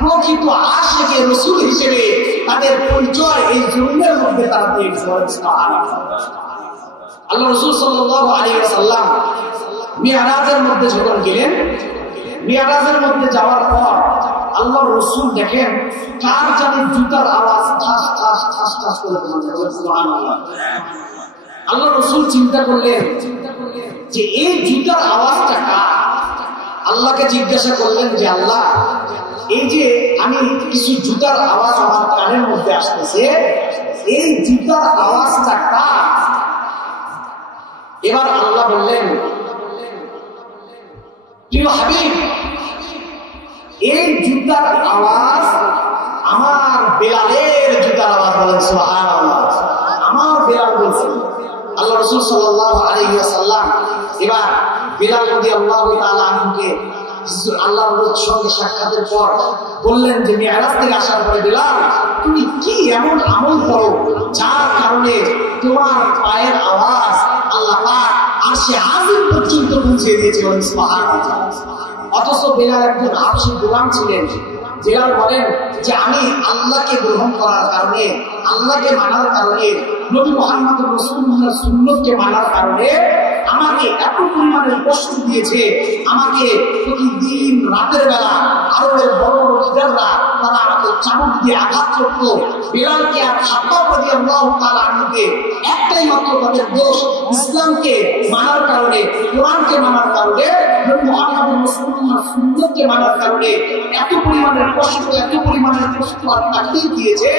প্রকৃত আশিকে রাসূল হিসেবে তাদের পরিচয় এই জুলুমের মধ্যে তারা পেয়েছে। সুবহানাল্লাহ। আল্লাহ রাসূল সাল্লাল্লাহু আলাইহি ওয়াসাল্লাম মিরাজের মধ্যে যখন গেলেন, মিরাজের মধ্যে যাওয়ার পর আল্লাহ রাসূল দেখেন কার জানি জুতার আওয়াজ ঠাস ঠাস ঠাস ঠাস করে শোনা। সুবহানাল্লাহ। আল্লাহ রাসূল চিন্তা করলেন যে এই জুতার আওয়াজটা কার। আল্লাহকে জিজ্ঞাসা করলেন যে আল্লাহ, এই যে আমি কিছু জুতার আওয়াজ আমার কানের মধ্যে আসতেছে, এই জুতার আওয়াজটা কার? এবার আল্লাহ বললেন, প্রিয় হাবিব, এই জুতার আওয়াজ আমার বেলালের জুতার আওয়াজ। বলেন সুবহানাল্লাহ। আমার বেলাল বলছে। আল্লাহ রাসূল সাল্লাল্লাহু আলাইহি ওয়াসাল্লাম এবার বেলাল রাদিয়াল্লাহু তাআলা আনহুকে আল্লাহর সঙ্গে সাক্ষাতের পর বললেন যে মিরাজ থেকে আসার পরে বেলাল, তুমি কি এমন আমল করো যার কারণে তোমার পায়ের আওয়াজ আল্লাহ পাক আরশে আজিম পর্যন্ত পৌঁছে দিয়েছে। বলেন সুবহানাল্লাহ। অথচ বেলাল একজন হাবশী গোলাম ছিলেন। বেলাল বলেন যে আমি আল্লাহকে গ্রহণ করার কারণে, আল্লাহকে মানার কারণে, নবী মুহাম্মদ রাসূলুল্লাহর সুন্নতকে মানার কারণে আমাকে এত পরিমাণের কষ্ট দিয়েছে। আমাকে প্রতিদিন রাতের বেলা আরবের বড় বড় লিডাররা তারা আমাকে চাবুক দিয়ে আঘাত করত। বেলালকে আর খাত্তাব রাদিয়াল্লাহু তাআলা আনহুকে একটাই মাত্র তাদের দোষ, ইসলামকে মানার কারণে, কোরআনকে মানার কারণে, নবী মুহাম্মদ রাসূলুল্লাহর সুন্নতকে মানার কারণে এত পরিমাণের কষ্ট, এত পরিমাণের কষ্ট আর তাকে দিয়েছে।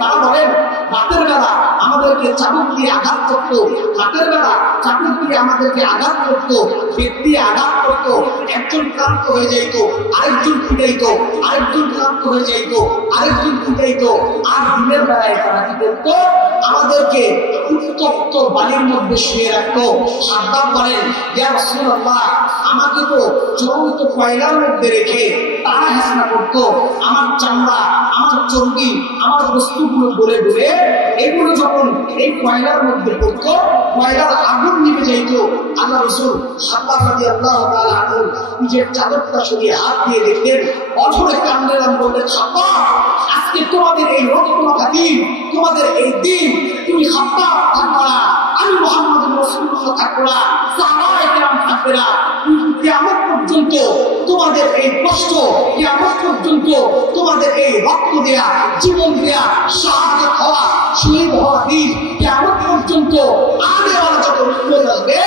তারা বলেন রাতের বেলা আমাদেরকে চাবুক দিয়ে আঘাত করতো, রাতের বেলা চাবুক দিয়ে আমাদেরকে আঘাত করতো, ব্যক্তি আঘাত করতো, একজন ক্লান্ত হয়ে যাইতো, আরেকজন পিটাইতো, আরেকজন ক্লান্ত হয়ে যাইতো, আরেকজন পিটাইতো। আর দিনের বেলায় তারা কি করতো? আমাদেরকে উত্তপ্ত বালির মধ্যে শুয়ে রাখতো। সাবধান করেন, ইয়া রাসূলুল্লাহ, আমাকে তো চূড়ান্ত কয়লার মধ্যে রেখে তারা হেসনা করতো। আমার চামড়া, আমার চর্বি, আমার বস্তুগুলো গলে গলে এগুলো যখন এই কয়লার মধ্যে পড়তো, কয়লার আগুন নিভে যাইতো। আল্লাহ রাসূল সাল্লাল্লাহু আলাইহি আনহু নিজের চাদরটা সরিয়ে হাত দিয়ে দেখলেন, অঝরে কান্নার বললেন, খাত্তাব, আজকে তোমাদের এই রক্তমাখা দিন, তোমাদের এই দিন, তুমি খাত্তাব থাকবে না, আমি মুহাম্মদ রাসূলুল্লাহ থাকবো না, সাহাবায়ে কেরাম থাকবে না। কিয়ামত পর্যন্ত তোমাদের এই কষ্ট, কিয়ামত পর্যন্ত তোমাদের এই রক্ত দেয়া, জীবন দেয়া, শাহাদাত হওয়া, শহীদ হওয়া দিন, কিয়ামত পর্যন্ত আগে ওরা যত উম্মত আসবে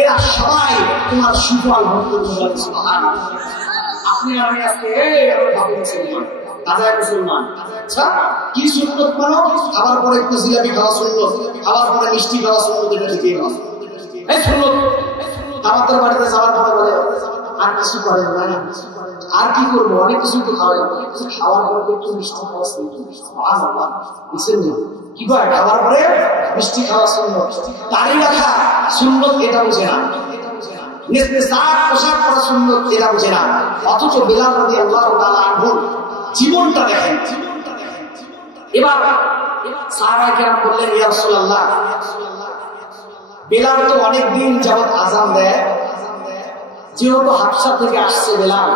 এরা সবাই তোমার সুফল ভোগ করবে। সুবহানাল্লাহ। আপনি আমি আজকে মুসলমান, তাজা মুসলমান। আচ্ছা, কি সুন্নত মানো? খাবার পরে একটু জিলাপি খাওয়া সুন্নত, খাবার পরে মিষ্টি খাওয়া সুন্নত, এটা ঠিকই আছে। এই সুন্নত আমাদের বাড়িতে যাওয়ার পরে বলে আর কিছু করেন না, আর কি করবো, অনেক কিছু তো খাওয়াই, খাওয়ার পরে একটু মিষ্টি খাওয়া সুন্নত। সুবহানাল্লাহ। বুঝছেন না কি কয়? খাওয়ার পরে মিষ্টি খাওয়া সুন্নত, দাড়ি রাখা সুন্নত, এটা বুঝে না। পোশাক পরা সুন্নত, এটা বুঝে না। অথচ বেলাল রাদিয়াল্লাহু তাআলা আনহুর জীবনটা দেখেন। এবার সাহাবায়ে কেরাম বললেন, ইয়া রাসূলুল্লাহ, বেলাল তো অনেকদিন যাবত আযান দেয়, যেহেতু হাবশা থেকে আসছে বেলাল,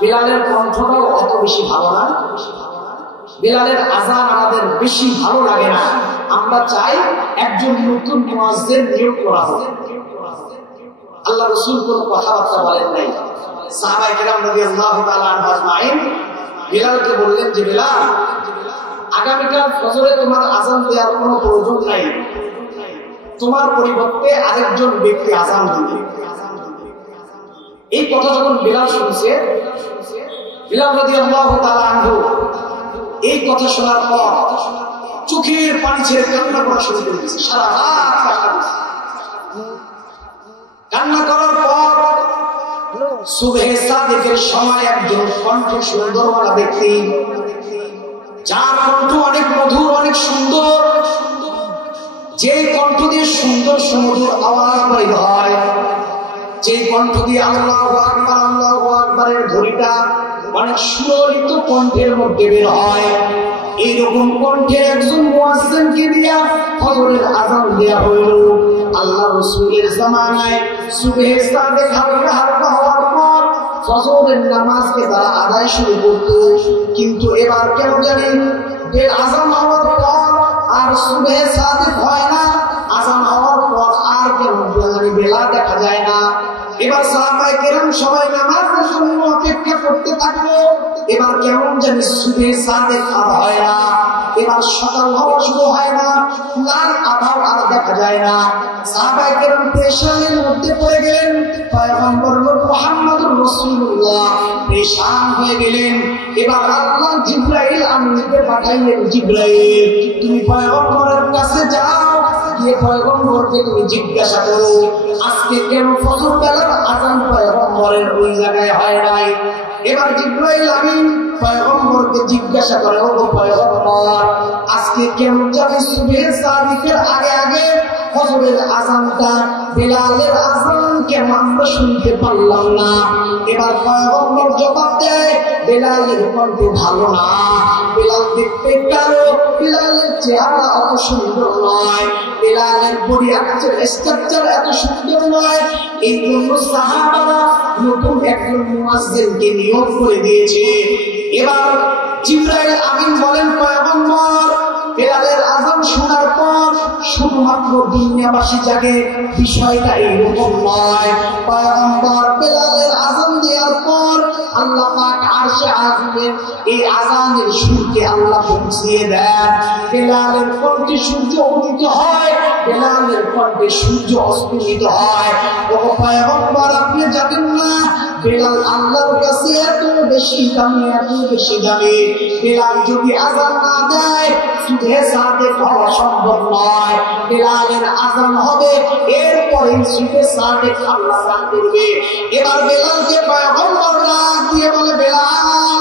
বেলালের কণ্ঠটাও অত বেশি ভালো না, বেলালের আযান আমাদের বেশি ভালো লাগে না, আমরা চাই একজন নতুন মুয়াজ্জিন নিয়োগ করা হোক। আল্লাহ রাসূল কোনো কথাবার্তা বলেন নাই। সাহাবায়ে কেরাম রাদিয়াল্লাহু তাআলা আনহুম আজমাইন বেলালকে বললেন যে বেলাল, আগামীকাল ফজরে তোমার আযান দেওয়ার কোনো প্রয়োজন নাই, তোমার পরিবর্তে আরেকজন ব্যক্তি আযান দিবে। এই কথা যখন বেলাল শুনছে, বেলাল রাদিয়াল্লাহু তাআলা আনহু এই কথা শোনার পর চোখের পানি ছেড়ে কান্না করা শুরু করে দিয়েছে। সারা রাত কান্না করার পর সুবহে সাদিকের সময় একজন কণ্ঠ সুন্দরওয়ালা ব্যক্তি, যার কণ্ঠ অনেক মধুর, অনেক সুন্দর, যে কণ্ঠ দিয়ে সুন্দর সুমধুর আওয়াজ বের হয়, যে কণ্ঠ দিয়ে আল্লাহু আকবার আল্লাহু আকবারের ধ্বনিটা অনেক সুললিত কণ্ঠের মধ্যে বের হয়, এইরকম কণ্ঠে একজন মুয়াজ্জিনকে দিয়া ফজরের আযান দেয়া হইল। আল্লাহ রাসূলের জামানায় সুবহে সাদেক হালকা হালকা হওয়ার পর ফজরের নামাজকে তারা আদায় শুরু করত। কিন্তু এবার কেন জানি আযান হওয়ার পর আর সুবহে সাদেক হয় না, আযান হওয়ার পর আর কেন বেলা দেখা যায় না। এবার সাহাবায়ে কেরাম সবাই নামাজের জন্য অপেক্ষা করতে থাকলো। এবার কেমন জানি সুবহে সাদেক আর হয় না, এবার সকাল হওয়া শুরু হয় না, লাল আভাও আর দেখা যায় না। সাহাবায়ে কেরাম পেরেশানির মধ্যে পড়ে গেলেন। পয়গম্বর মুহাম্মদুর রাসূলুল্লাহ পেরেশান হয়ে গেলেন। এবার আল্লাহ জিবরাইল আমিনকে পাঠাইলেন, জিবরাইল তুমি পয়গম্বরের কাছে যাও, গিয়ে পয়গম্বরকে তুমি জিজ্ঞাসা করো আজকে কেন ফজর বেলার আযান পয়গম্বরের ওই জায়গায় হয় নাই। এবার জিবরাইল আমিন পয়গম্বরকে জিজ্ঞাসা করে, ও পয়গম্বর আজকে কেন জানি সুবহে সাদিকের আগে আগে ফজরের আযানটা বেলালের আযান কেন আমরা শুনতে পারলাম না। এবার পয়গম্বর জবাব দেয়, বেলালের কণ্ঠ ভালো না, বেলাল দেখতে কালো, বেলালের চেহারা অত সুন্দর নয়, বেলালের বডি স্ট্রাকচার এত সুন্দর নয়। এই জন্য সাহাবারা নতুন একজন মুয়াজ্জিনকে নিয়োগ করে দিয়েছে। এবার জিবরাইল আমিন বলেন, পয়গম্বর বেলালের আযান শোনার পর শুধুমাত্র দুনিয়াবাসী জাগে, বিষয়টা এরকম নয়। পয়গম্বর বেলালের আযান দেওয়ার পর আল্লাহ পাক আরশে আজিমের এই আযানের সুরকে আল্লাহ পৌঁছিয়ে দেন। বেলালের কণ্ঠে সূর্য উদিত হয়, বেলালের কণ্ঠে সূর্য অস্তমিত হয়। ও পয়গম্বর আপনি জানেন না বেলাল আল্লাহর কাছে এত বেশি দামি, এত বেশি দামি। বেলাল যদি আযান না দেয় সুবহে সাদেক হওয়া সম্ভব নয়। বেলালের আযান হবে, এরপরে সুবহে সাদেক আল্লাহ দান করবে। এবার বেলালকে পয়গম্বর ডাক দিয়ে বলে, বেলাল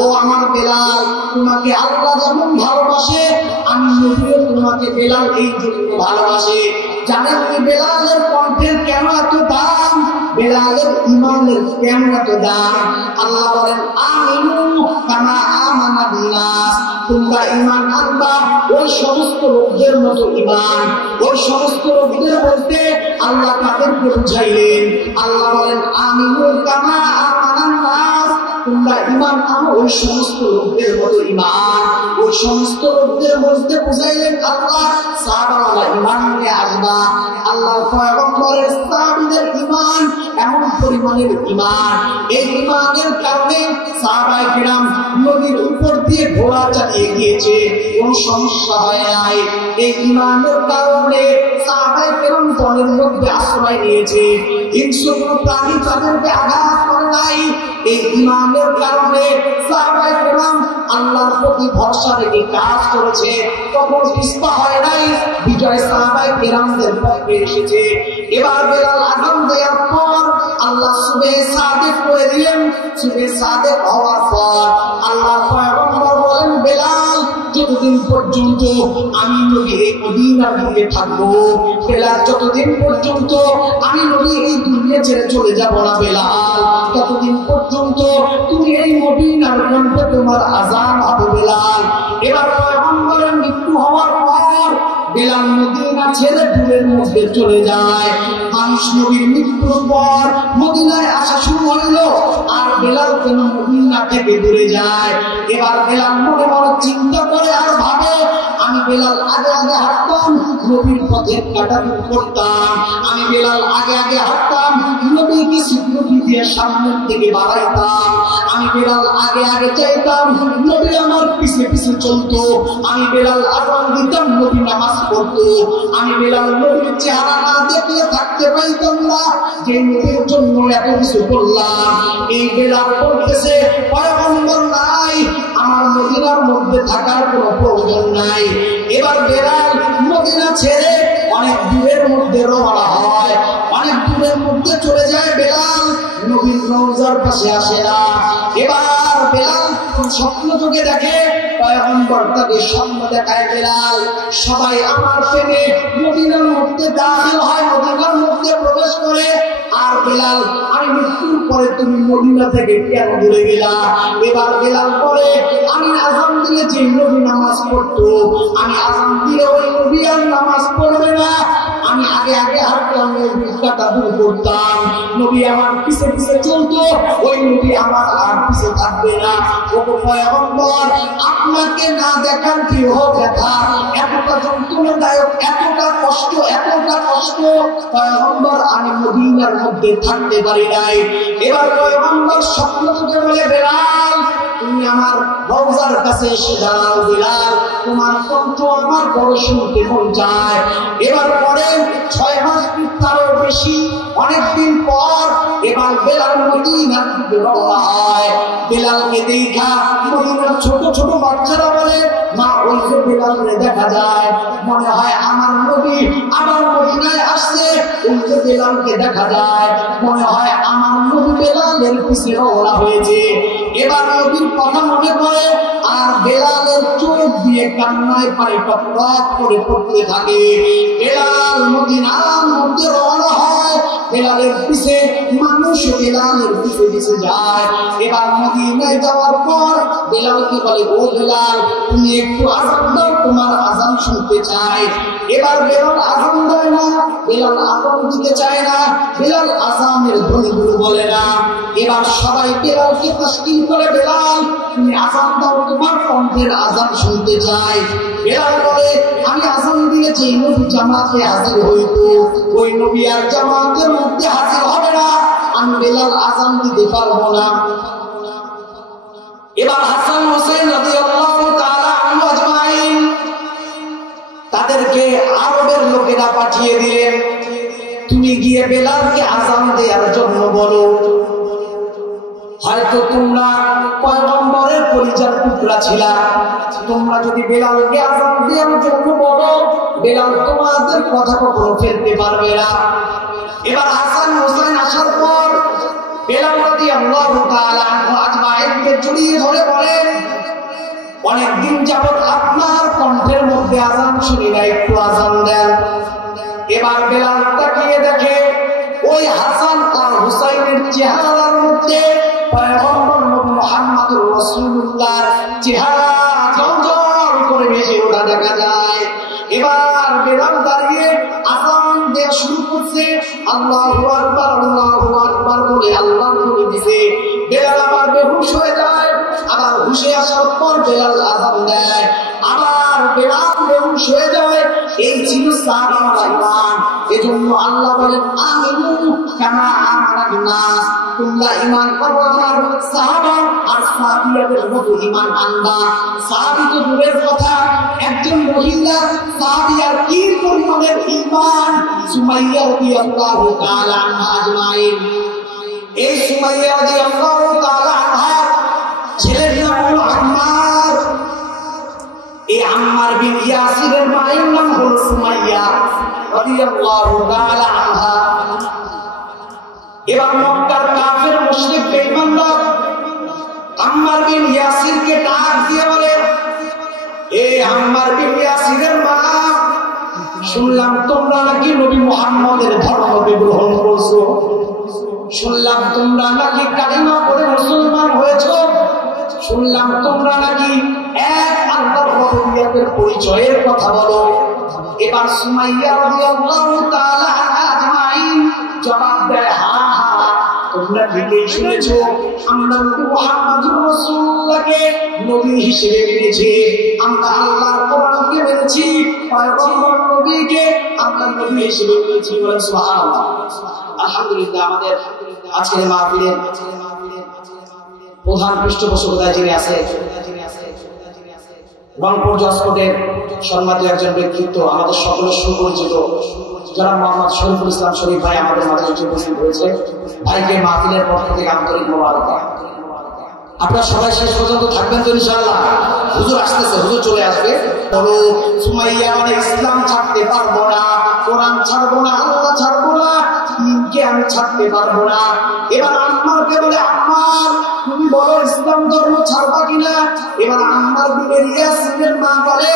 ও আমার বেলাল, তোমাকে আল্লাহ যেমন ভালোবাসে আমি নবীও তোমাকে বেলাল এই জন্য ভালোবাসে। জানেন কি বেলালের কণ্ঠের কেন এত দাম, বেলালের ঈমানের কেন এত দাম? আল্লাহ বলেন, আমিনু কামা আমানান নাস, তোমরা ঈমান আনবা ওই সমস্ত লোকদের মতো ঈমান। ওই সমস্ত লোকদের বলতে আল্লাহ তাদেরকে বুঝাইলেন। আল্লাহ বলেন, আমিনু কামা আমানান নাস, তোমরা ঈমান আনো ওই সমস্ত লোকদের মতো ঈমান। ওই সমস্ত লোকদের বলতে বুঝাইলেন আল্লাহ সাহাবারা ঈমান নিয়ে আসবা। আল্লাহ পয়গম্বরের সাহাবীদের ঈমান এমন পরিমাণের ঈমান, এই ঈমানের কারণে সাহাবায়ে কেরাম নদীর উপর দিয়ে ঘোড়া চালিয়ে গিয়েছে, কোন সমস্যা হয় নাই। এই ঈমানের কারণে সাহাবায়ে কেরাম বনের মধ্যে আশ্রয় নিয়েছে, হিংস্র কোনো প্রাণী তাদেরকে আঘাত করে নাই। এই ঈমানের কারণে সাহাবায়ে কেরাম আল্লাহর প্রতি ভরসা রেখে কাজ করেছে, কখনো পিছপা হয় নাই, বিজয় সাহাবায়ে কেরামদের পক্ষে এসেছে। এবার বেলাল আযান দেওয়ার পর আল্লাহ সুবহে সাদেক করে দিলেন। সুবহে সাদেক হওয়ার পর আল্লাহ পয়গম্বর বলেন, বেলাল যতদিন পর্যন্ত আমি নবী এই মদিনার মধ্যে থাকবো, বেলাল যতদিন পর্যন্ত আমি নবী এই দুনিয়া ছেড়ে চলে যাব না, বেলাল ততদিন পর্যন্ত তুমি এই মদিনার কণ্ঠে তোমার আযান হবে বেলাল। এবার পয়গম্বরের মৃত্যু হওয়ার পর বেলাল মদিনা ছেড়ে দূরের মধ্যে চলে যায়। মানুষ নবীর মৃত্যুর পর মদিনায় আসা শুরু হলো, আর বেলাল কেন মদিনা থেকে দূরে যায়? এবার বেলাল মনে মনে চিন্তা করে আর ভাবে, আমি বেলাল আগে আগে হাঁটতাম, নবীর পথে কাটাকুটি করতাম, আমি বেলাল আগে আগে হাঁটতাম, নবীকে স্বীকৃতি দিয়ে সামনের দিকে বাড়াইতাম, আমি বেলাল আগে আগে চাইতাম, নবী আমার পিছে পিছে চলতো, আমি বেলাল আযান দিতাম, নবী নামাজ পড়তো, আমি বেলাল নবীর চেহারা না দেখলে থাকতে পাইতাম না, যে নবীর জন্য এত কিছু করলাম। এই বেলাল বলতেছে, পয়গম্বর নাই, আমার মদিনার মধ্যে থাকার কোনো প্রয়োজন নাই। এবার বেলাল মদিনা ছেড়ে অনেক দূরের মধ্যে রওনা হয়, অনেক দূরের মধ্যে চলে যায় বেলাল, নবীর রওজার পাশে আসে না। এবার বেলাল স্বপ্ন যোগে দেখে পয়গম্বর তাকে স্বপ্ন দেখায় বেলাল সবাই আমার প্রেমে মদিনার মধ্যে দাখিল হয়, মদিনার মধ্যে প্রবেশ করে। আর বেলাল, আমি মৃত্যুর পরে তুমি মদিনা থেকে কেন দূরে গেলা? এবার বেলাল পরে, আমি আযান দিলে যে নবী নামাজ পড়তো, আমি আযান দিলে ওই নবী আর নামাজ পড়বে না। আমি আগে আগে হাঁটতাম, ওই বিপদটা দূর করতাম, নবী আমার পিছে পিছে চলতো, ওই নবী আমার আর পিছে থাকবে না। ও পয়গম্বর, আপনাকে না দেখার কি ব্যথা, এতটা যন্ত্রণাদায়ক, এতটা কষ্ট, এতটা কষ্ট পয়গম্বর আমি মদিনার মধ্যে থাকতে পারি নাই। এবার পয়গম্বর স্বপ্ন থেকে বলে, বেলাল তুমি আমার রওজার কাছে এসে দাঁড়াও, বেলাল তোমার কণ্ঠ আমার বড় শুনতে মন চায়। এবার পরে 6 মাস কি তারও বেশি অনেকদিন পর এবার বেলাল মদিনার দিকে রওনা হয়। বেলালকে দেখা মদিনার ছোট ছোট বাচ্চারা বলে, মা ওই যে বেলালকে দেখা যায়, মনে হয় আমার নবী আবার মদিনায় আসছে। ওই যে বেলালকে দেখা যায়, মনে হয় আমার নবী বেলালের পিছে রওনা হয়েছে। এবার নবীর কথা মনে পড়ে, আর বেলালের চোখ দিয়ে কান্নায় পানি টপ টপ করে পড়তে থাকে। বেলাল মদিনার মধ্যে রওনা হয়, বেলালের পিছে মানুষ বেলালের পিছে পিছে যায়। এবার মদিনায় যাওয়ার পর বেলালকে বলে, ও বেলাল তুমি একটু আযান দাও, তোমার আযান শুনতে চাই। এবার বেলাল আযান দেয় না, বেলাল আযান দিতে চায় না, বেলাল আযানের ধ্বনিগুলো বলে না। এবার সবাই বেলালকে তাসকিন করে, বেলাল তুমি আযান দাও, তোমার কণ্ঠের আযান শুনতে চাই। বেলাল বলে, আমি আযান দিলে যে নবী জামাতে হাজির হইতো, ওই নবী আর জামাতের মধ্যে হাজির হবে না, আমি বেলাল আযান দিতে পারবো না। এবার হাসান হোসেন রাদিয়াল্লাহু তাআলা আনহু আজমাইন তাদেরকে আরবের লোকেরা পাঠিয়ে দিলেন, তুমি গিয়ে বেলালকে আযান দেওয়ার জন্য বলো। হয়তো তোমরা পয়গম্বরের পরিচয় টুকরা ছিলা, তোমরা যদি বেলালকে আযান দেওয়ার জন্য বলো, বেলাল তোমাদের কথা কখনো ফেলতে পারবে না। এবার হাসান হোসেন আসার পর বেলাল রাদিয়াল্লাহু তাআলা আনহু আজমাইনকে জড়িয়ে ধরে বলেন, অনেকদিন যাবত আপনার কণ্ঠের মধ্যে আযান শুনি না, একটু আযান দেন। এবার বেলাল তাকিয়ে দেখে ওই হাসান আর হুসাইনের চেহারার মধ্যে পয়গম্বর নবী মুহাম্মদুর রাসূলুল্লাহর চেহারা জ্বলজ্বল করে ভেসে ওঠা দেখা যায়। এবার বেলাল দাঁড়িয়ে আযান দেওয়া শুরু করছে, আল্লাহু আকবার, আল্লাহু আকবার বলে আল্লাহর ধ্বনি দিছে। বেলাল আবার বেহুশ হয়ে যায়, আবার হুশে আসার পর বেলাল আযান দেয়, আবার বেলাল বেহুশ হয়ে যায়। এই ছিল সাহাবারা ঈমান। এজন্য আল্লাহ বলেন, আমিনু কামা আমানান নাস, তোমরা ঈমান করো আমার সাহাবা আর সাহাবিয়াদের মতো ঈমান আনবা। সাহাবী তো দূরের কথা, একজন মহিলা সাহাবিয়ার কি পরিমাণের ঈমান, সুমাইয়া রাদিয়াল্লাহু তাআলা আনহা আজমাইন। এই সুমাইয়া রাদিয়াল্লাহু তাআলা আনহা ছেলের নাম হলো আম্মার। এই আম্মার বিন ইয়াসিরের মায়ের নাম হলো সুমাইয়া রাদিয়াল্লাহু তাআলা আনহা। এবার মক্কার কাফের মুশরিক বেঈমানরা আম্মার বিন ইয়াসিরকে ডাক দিয়ে বলে, এই আম্মার বিন ইয়াসিরের মা, শুনলাম তোমরা নাকি নবী মুহাম্মদের ধর্মকে গ্রহণ করছো, শুনলাম তোমরা নাকি কালিমা পড়ে মুসলমান হয়েছো, শুনলাম তোমরা নাকি এক আল্লাহর রূবিয়তের পরিচয়ের কথা বলো। এবার সুমাইয়া রাদিয়াল্লাহু তাআলা আজমাইন জবাব দেয়, হ্যাঁ হ্যাঁ তোমরা ঠিকই শুনেছো, আমরা নবী মুহাম্মদুর রাসূলুল্লাহকে নবী হিসেবে মেনেছি, আমরা আল্লাহর কোরআনকে মেনেছি, পয়গম্বর নবীকে আমরা নবী হিসেবে মেনেছি। বলেন সুবহানাল্লাহ। আলহামদুলিল্লাহ। আমাদের আজকের মাহফিলের প্রধান পৃষ্ঠপোষকতা যিনি আছে, রংপুর জজকোর্টের সম্মানিত একজন ব্যক্তিত্ব, আমাদের সকলের সুপরিচিত জনাব মোহাম্মদ শরীফুল ইসলাম শরীফ ভাই আমাদের মাঝে উপস্থিত হয়েছে। ভাইকে মাহফিলের পক্ষ থেকে আন্তরিক মোবারকবাদ। আপনারা সবাই শেষ পর্যন্ত থাকবেন তো ইনশাআল্লাহ। হুজুর আসতেছে, হুজুর চলে আসবে। বলো সুমাইয়া মানে ইসলাম ছাড়তে পারবো না, কোরআন ছাড়বো না, আল্লাহ ছাড়বো না, দিনকে আমি ছাড়তে পারবো না। এবার আম্মারকে বলে, আম্মার তুমি বলো ইসলাম ধর্ম ছাড়বা কিনা? এবার আম্মার আম্মার বিবি ইয়াসিনের মা বলে,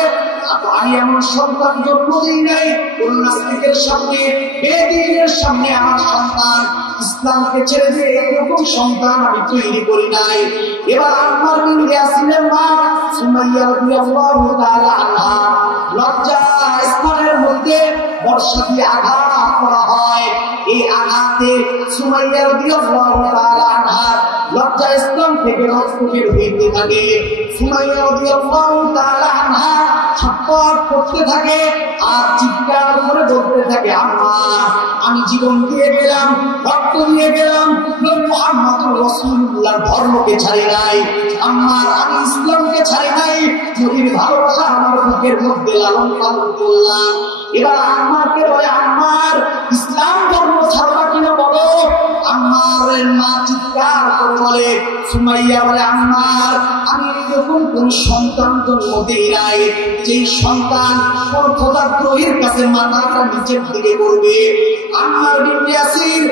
আমি এমন সন্তান জন্ম দিই নাই কোন নাস্তিকের সামনে, বেদিনের সামনে আমার সন্তান ইসলামকে ছেড়ে দিয়ে এরকম সন্তান আমি তৈরি করি নাই। এবার আম্মার বিবি ইয়াসিনের মা সুমাইয়া রাদিয়াল্লাহু তাআলা আনহা লজ্জা স্থানের মধ্যে বর্ষা দিয়ে আঘাত করা হয়। এই আঘাতে সুমাইয়া রাদিয়াল্লাহু তাআলা আনহা লজ্জা স্থান থেকে রক্ত বের হইতে থাকে। সুমাইয়া রাদিয়াল্লাহু তাআলা আনহা ছটফট করতে থাকে আর চিৎকার করে বলতে থাকে, আম্মা আমি জীবন দিয়ে গেলাম, রক্ত দিয়ে গেলাম, নবী মুহাম্মদুর রাসূলুল্লাহর ধর্মকে ছাড়ি নাই, আম্মা আমি ইসলামকে ছাড়ি নাই, নবীর ভালোবাসা আমার বুকের মধ্যে লালন পালন করলাম। এবার আম্মাকে বলে, আম্মার ইসলাম ধর্ম ছাড়বা কিনা বলো। আম্মার মা চিৎকার করে বলে, সুমাইয়া বলে, আম্মার আমি এরকম কোন সন্তান জন্ম দেই নাই যেই সন্তান কোন খোদাদ্রোহীর কাছে মাথাটা নিচের দিকে করবে। আম্মার বিবি ইয়াসির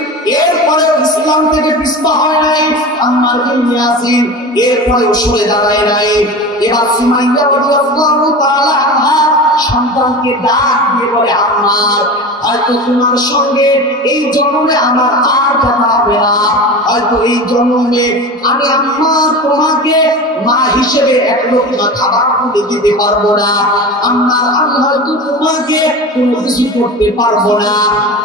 এরপরে ইসলাম থেকে পিছপা হয় নাই, আম্মার বিবি ইয়াসির এরপরেও সরে দাঁড়ায় নাই। এবার সুমাইয়া রাদিয়াল্লাহু তাআলা আনহা সন্তানকে ডাক দিয়ে বলে, আম্মার হয়তো তোমার সঙ্গে এই জন্মে আমার আর দেখা হবে না, হয়তো এই জন্মে আমি আম্মা তোমাকে মা হিসেবে এক লোকমা খাবার তুলে দিতে পারবো না, আম্মা আমি হয়তো তোমাকে কোনো কিছু করতে পারবো না,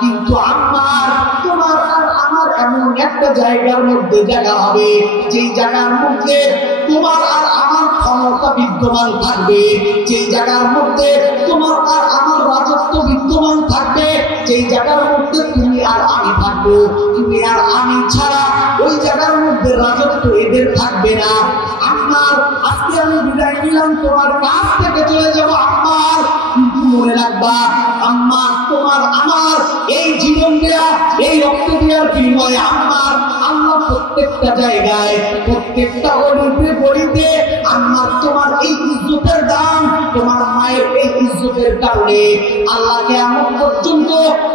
কিন্তু আম্মার তোমার আর আমার এমন একটা জায়গার মধ্যে জায়গা হবে যেই জায়গার মধ্যে তোমার আর আমার ক্ষমতা বিদ্যমান থাকবে, যেই জায়গার মধ্যে তোমার আর আমার রাজত্ব বিদ্যমান থাকবে, যেই জায়গার মধ্যে তুমি আর আমি থাকবো, তুমি আর আমি ছাড়া ওই জায়গার মধ্যে রাজত্ব এদের থাকবে না। আম্মার আজকে আমি বিদায় নিলাম, তোমার কাছ থেকে চলে যাবো আম্মার, কিন্তু মনে রাখবা আম্মা তোমার আমার এই জীবন দেয়া এই রক্ত দেওয়ার বিনিময়ে আম্মার আল্লাহ প্রত্যেকটা জায়গায় প্রত্যেকটা অলিতে গলিতে আম্মার তোমার এই ইজ্জতের দাম, তোমার মায়ের এই ইজ্জতের কারণে আল্লাহ কিয়ামত পর্যন্ত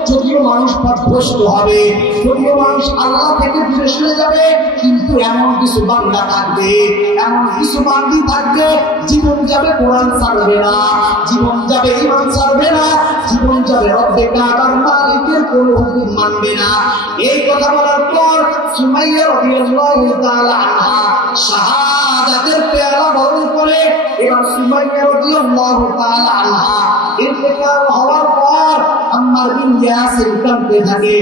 যদিও মানুষ পথভ্রষ্ট হবে, যদিও মানুষ আল্লাহ থেকে দূরে সরে যাবে, কিন্তু এমন কিছু বান্দা থাকবে, এমন কিছু বান্দি থাকবে জীবন যাবে কোরআন ছাড়বে না, জীবন যাবে ঈমান ছাড়বে না, জীবন যাবে রব্বে কাবার মালিকের কোনো হুকুম মানবে না। এই কথা বলার পর সুমাইয়া রাদিয়াল্লাহু তাআলা আনহা শাহাদাতের পেয়ালা বরণ করে। এবার সুমাইয়া রাদিয়াল্লাহু তাআলা আনহা ইন্তেকাল হওয়ার পর আম্মার বিবি ইয়াসির কাঁদতে থাকে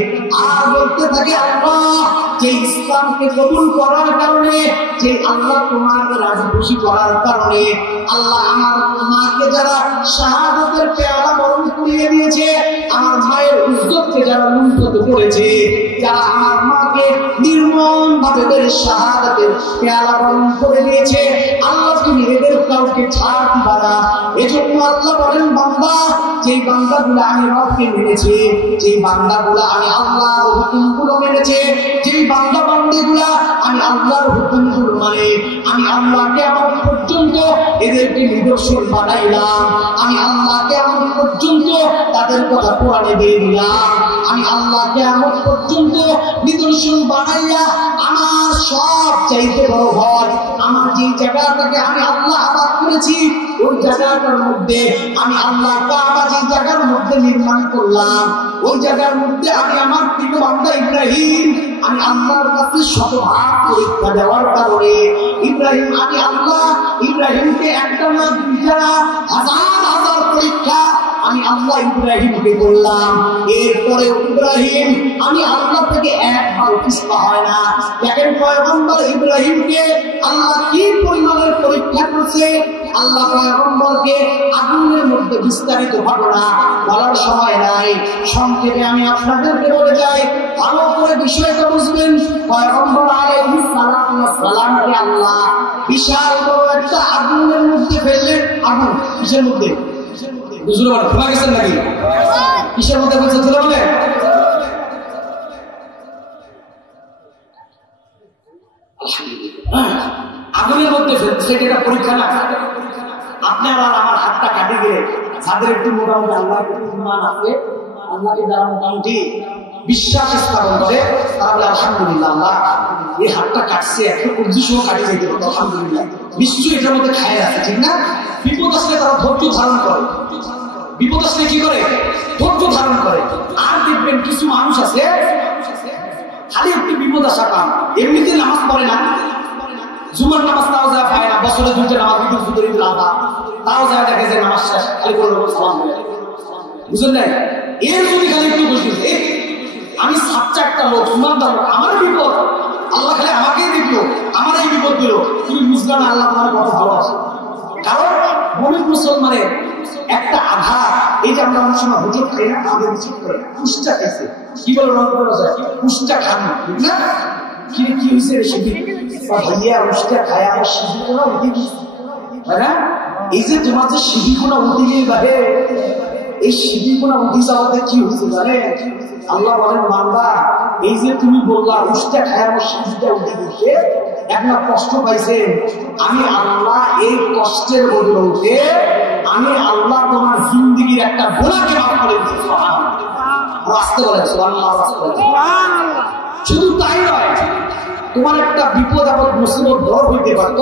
আর বলতে থাকে, আল্লাহ যে ইসলামকে কবুল করার কারণে, যে আল্লাহ তোমাকে রাজি খুশি করার কারণে আল্লাহ আমার মাকে যারা শাহাদাতের পেয়ালা বরণ করিয়ে দিয়েছে, আমার মায়ের ইজ্জতকে যারা লুণ্ঠিত করেছে, যারা আমার মাকে নির্মম ভাবে শাহাদাতের পেয়ালা বরণ করে দিয়েছে, আল্লাহ তুমি এদের কাউকে ছাড় দিবা না। এজন্য আল্লাহ বলেন, বান্দা যেই বান্দাগুলো আমি রবকে মেনেছে, যেই বান্দাগুলো আমি আল্লাহর হুকুমগুলো মেনেছে, যেই বান্দা বান্দিগুলা আমি আল্লাহর হুকুমগুলো মানে, আমি আল্লাহকে আমার পর্যন্ত এদেরকে নিদর্শন বানাইলাম, আমি আল্লাহকে আমার পর্যন্ত তাদের কথা কোরআনে দিয়ে দিলাম, আমি আল্লাহকে আমার পর্যন্ত নিদর্শন বানাইয়া আমার সব চাইতে বড় ঘর, আমার যে জায়গাটাকে আমি আল্লাহ আবাদ করেছি ওই জায়গাটার মধ্যে আমি আল্লাহ কাবা যে জায়গার মধ্যে নির্মাণ করলাম, ওই জায়গার মধ্যে আমি আমার প্রিয় বান্দা ইব্রাহিম আমি আল্লাহর কাছে শতভাগ পরীক্ষা দেওয়ার কারণে ইব্রাহিম আমি আল্লাহ ইব্রাহিমকে একটা না দুইটা না হাজার হাজার পরীক্ষা আমি আল্লাহ ইব্রাহিমকে করলাম। এরপরে ইব্রাহিম আমি আল্লাহ থেকে একবার পিছপা হয় না। দেখেন পয়গম্বর ইব্রাহিমকে আল্লাহ কি পরিমাণের পরীক্ষা করছে। আল্লাহ পয়গম্বরকে আগুনের মধ্যে বিস্তারিত ঘটনা বলার সময় নাই, সংক্ষেপে আমি আপনাদেরকে বলে যাই, ভালো করে বিষয়টা বুঝবেন। পয়গম্বর আলাইহিস সালামকে আল্লাহ বিশাল বড় একটা আগুনের মধ্যে ফেললেন। আগুন কিসের মধ্যে? বুঝলো না, খোলা গেছেন নাকি? কিসের মধ্যে বলছে তুলে বলে? আগুনের মধ্যে ফেলছে, এটা পরীক্ষা না। আপনার আর আমার হাতটা কাটি গেলে যাদের একটু মোটামুটি আল্লাহ ইমান আছে, আল্লাহকে যারা মোটামুটি বিশ্বাস স্থাপন করে, তারা বলে আলহামদুলিল্লাহ, আল্লাহ এই হাতটা কাটছে, একটা কবজি সহ কাটিয়ে যেতে পারতো, আলহামদুলিল্লাহ, নিশ্চয়ই এটার মধ্যে খায় আছে, ঠিক না? বিপদ আসলে তারা ধৈর্য ধারণ করে, বিপদ আসলে কি করে? ধৈর্য ধারণ করে। আর দেখবেন কিছু মানুষ আছে খালি একটু বিপদ আসা পান, এমনিতে নামাজ পড়ে না, জুমার নামাজ তাও যা পায় না, বছরে 2টা নামাজ বিদ্যুৎ সুতরি আলাদা, তাও যা দেখে যে নামাজ শেষ খালি করে সালাম দেয়, বুঝলেন না? এর যদি খালি একটু বুঝতেছে আমি সাচ্চা একটা লোক, ইমানদার লোক, আমার বিপদ আল্লাহ খালি আমাকেই দেখলো, আমার এই বিপদ দিল, তুমি বুঝলাম না আল্লাহ তোমার কত ভালোবাসে। কারণ মমিন মুসলমানের একটা আঘাত, এই যে আমরা অনেক সময় হুজুর খাই না, আমাদের উচিত করে কুষ্টা খাইছে, কি বলে কুষ্টা খান, ঠিক না? কি কি হয়েছে সেদিন ভাইয়া উষ্টা খায় আমার শিবিগুলো উঠে গেছে, তাই না? এই যে তোমার যে শিবিগুলো উঠে গিয়ে বাহে, এই শিবিগুলো উঠে যাওয়াতে কি হয়েছে জানে? আল্লাহ বলেন বান্দা, এই যে তুমি বললা উষ্টা খায় আমার শিবিটা উঠে গেছে, একটা কষ্ট পাইছেন, আমি আল্লাহ এই কষ্টের বদলে আমি আল্লাহ তোমার জিন্দেগির একটা গোনাকে মাফ করে দিচ্ছি। আসতে বলেন সুবহানাল্লাহ, আসতে বলেন। শুধু তাই নয়, তোমার একটা বিপদ আপদ মুসিবত দর হইতে পারত,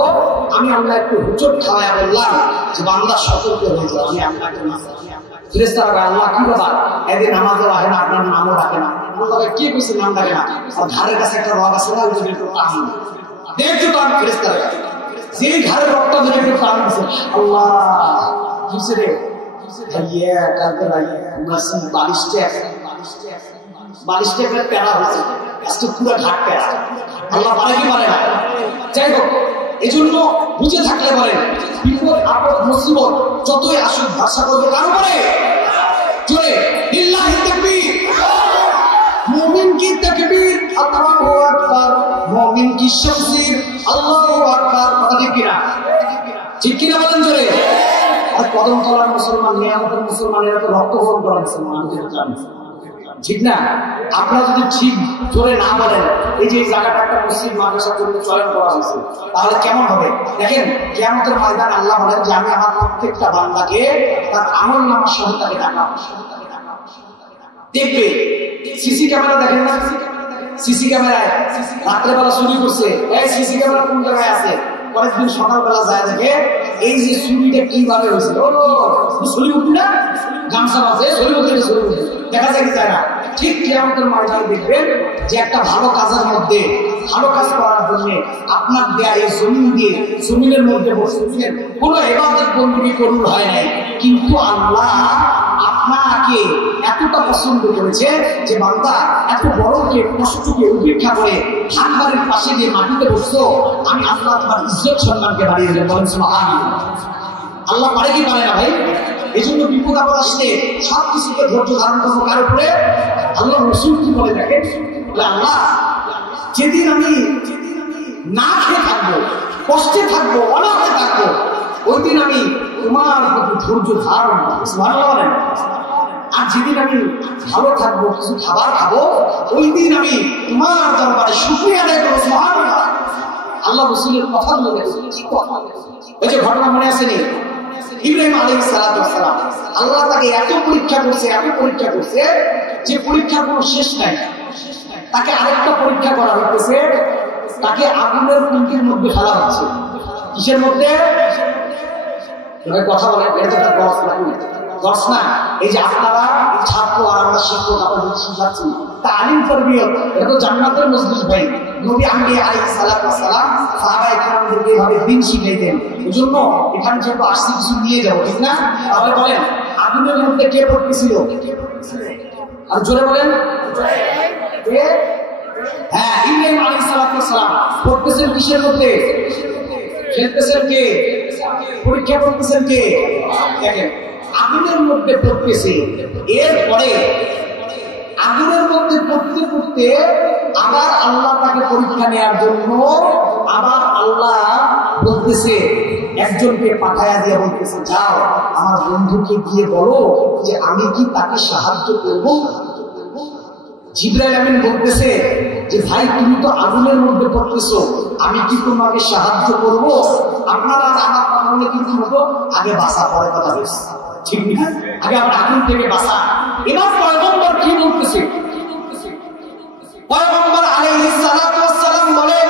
আমি আল্লাহ একটু হুচট খাওয়াই বললাম যে বান্দা সতর্ক হয়ে যাও, আমি আপনাকে ফেরেশতারা আল্লাহ কি কথা এদের নামাজও রাখে না, আপনার নামও রাখে না, কি করছে নাম রাখে না, আর ঘরের কাছে একটা রগ আছে না, ওই জন্য একটু টান দেখছো তো আমি ফেরেশতারা যে ঘরের রগটা ধরে একটু টান দিচ্ছে, আল্লাহ কিসে রে ভাইয়া কালকে নাসি বালিশটা একটা প্যারা হয়েছে, আজকে পুরো ঘাট প্যারা, আল্লাহ পারে কি পারে না? যাই হোক, এই জন্য বুঝে থাকলে বলেন বিপদ আপদ মুসিবত যতই আসুক ভাষা করবে কার উপরে? জোরে লিল্লাহি তাকবীর, মুমিন কি তাকবীর, আল্লাহু আকবার, মুমিন কি শামসির, আল্লাহু আকবার, কথা ঠিক কিনা? ঠিক কিনা বলেন জোরে? আর কদম তলার মুসলমান, নিয়ামতের মুসলমান, এরা তো রক্ত গ্রহণ করা মুসলমান, ঠিক না? আপনারা যদি ঠিক জোরে না বলেন, এই যে জায়গাটা একটা মুসলিম মাদ্রাসার জন্য চয়ন করা হয়েছে, তাহলে কেমন হবে? দেখেন কিয়ামতের ময়দান আল্লাহ বলেন যে আমি আমার প্রত্যেকটা বান্দাকে তার আমলনামা সহ তাকে ডাকাব, দেখবে। সিসি ক্যামেরা দেখেন না, সিসি ক্যামেরায় রাত্রেবেলা চুরি করছে, এই সিসি ক্যামেরা কোন জায়গায় আছে, পরের দিন সকালবেলা যায় দেখে এই যে চুরিটা কিভাবে হয়েছে, চুরি উঠি না গামছা আছে, চুরি উঠে দেখা যায় কি যায় না? ঠিক কিয়ামতের ময়দানে দেখবেন যে একটা ভালো কাজের মধ্যে, ভালো কাজ করার জন্য আপনার দেয়া এই জমিন দিয়ে, জমিনের মধ্যে বসেছেন, কোনো ইবাদত বندگی কবুল হয় নাই, কিন্তু আল্লাহ আপনাকে এতটা পছন্দ করেছে যে বান্দা এত বড়কে কষ্টকে উপেক্ষা করে ধানবাড়ির পাশে গিয়ে মাটিতে বসছো, আমি আল্লাহ তোমার ইজ্জত সম্মানকে বাড়িয়ে দিলেন, বলেন সুবহানাল্লাহ। আল্লাহ পারে কি পারে না ভাই? এই জন্য বিপদ আপদ আসলে সব কিছুকে ধৈর্য ধারণ করবো কার উপরে? আল্লাহ রাসূল কি বলে দেখেন, আল্লাহ যেদিন আমি না খেয়ে থাকবো, কষ্টে থাকবো, অনাথে থাকবো, ওই দিন আমি তোমার প্রতি ধৈর্য ধারণ করবো, সুবহানাল্লাহ বলেন। আর যেদিন আমি ভালো থাকবো, কিছু খাবার খাবো, ওই দিন আমি তোমার দরবারে শুকরিয়া আদায় করবো, সুবহানাল্লাহ। আল্লাহ রাসূলের কথা বলে ওই যে ঘটনা মনে আসেনি, ইব্রাহিম আলাইহিস সালাতু ওয়াস সালাম, আল্লাহ তাকে এত পরীক্ষা করছে, এত পরীক্ষা করছে যে পরীক্ষার কোনো শেষ নাই। তাকে আরেকটা পরীক্ষা করা হচ্ছে, তাকে আগুনের কুণ্ডের মধ্যে ফেলা হচ্ছে। কিসের মধ্যে? কথা বলে দশ না, এই যে আপনারা ছাত্র আর আমরা শিক্ষক, আপনাদের শিখাচ্ছি তালিম তারবিয়ত, এটা তো জান্নাতের মজলিস ভাই। নবী আম্বিয়া আলাইহিস সালাতু ওয়াস সালাম সাহাবায়ে কেরামদেরকে এইভাবে দ্বীন শিখাইতেন। এজন্য এখানে যেহেতু আসছি কিছু নিয়ে যাবো, ঠিক না? তাহলে বলেন আগুনের মধ্যে কে পড়তেছিল? আর জোরে বলেন, হ্যাঁ, ইব্রাহিম আলাইহিস সালাতু ওয়াস সালাম পড়তেছেন কিসের মধ্যে? খেলতেছেন কে? পরীক্ষা করতেছেন কে? দেখেন আগুনের মধ্যে পড়তেছে, এরপরে আগুনের মধ্যে পড়তে পড়তে আবার আল্লাহ তাকে পরীক্ষা নেওয়ার জন্য আবার আল্লাহ বলতেছে, একজনকে পাঠায়া দিয়ে বলতেছে, যাও আমার বন্ধুকে গিয়ে বলো যে আমি কি তাকে সাহায্য করব। জিবরাইল আমিন বলতেছে যে ভাই তুমি তো আগুনের মধ্যে পড়তেছো, আমি কি তোমাকে সাহায্য করব? আপনারা আমার কথা বলে কিন্তু হতো আগে বাসা, পরে কথা বলছে, ঠিক না? আগে আমরা আগুন থেকে বাসা। এবার পয়গম্বর কি বলতেছে? পয়গম্বর আলাইহিস সালাতু ওয়াস সালাম বলেন,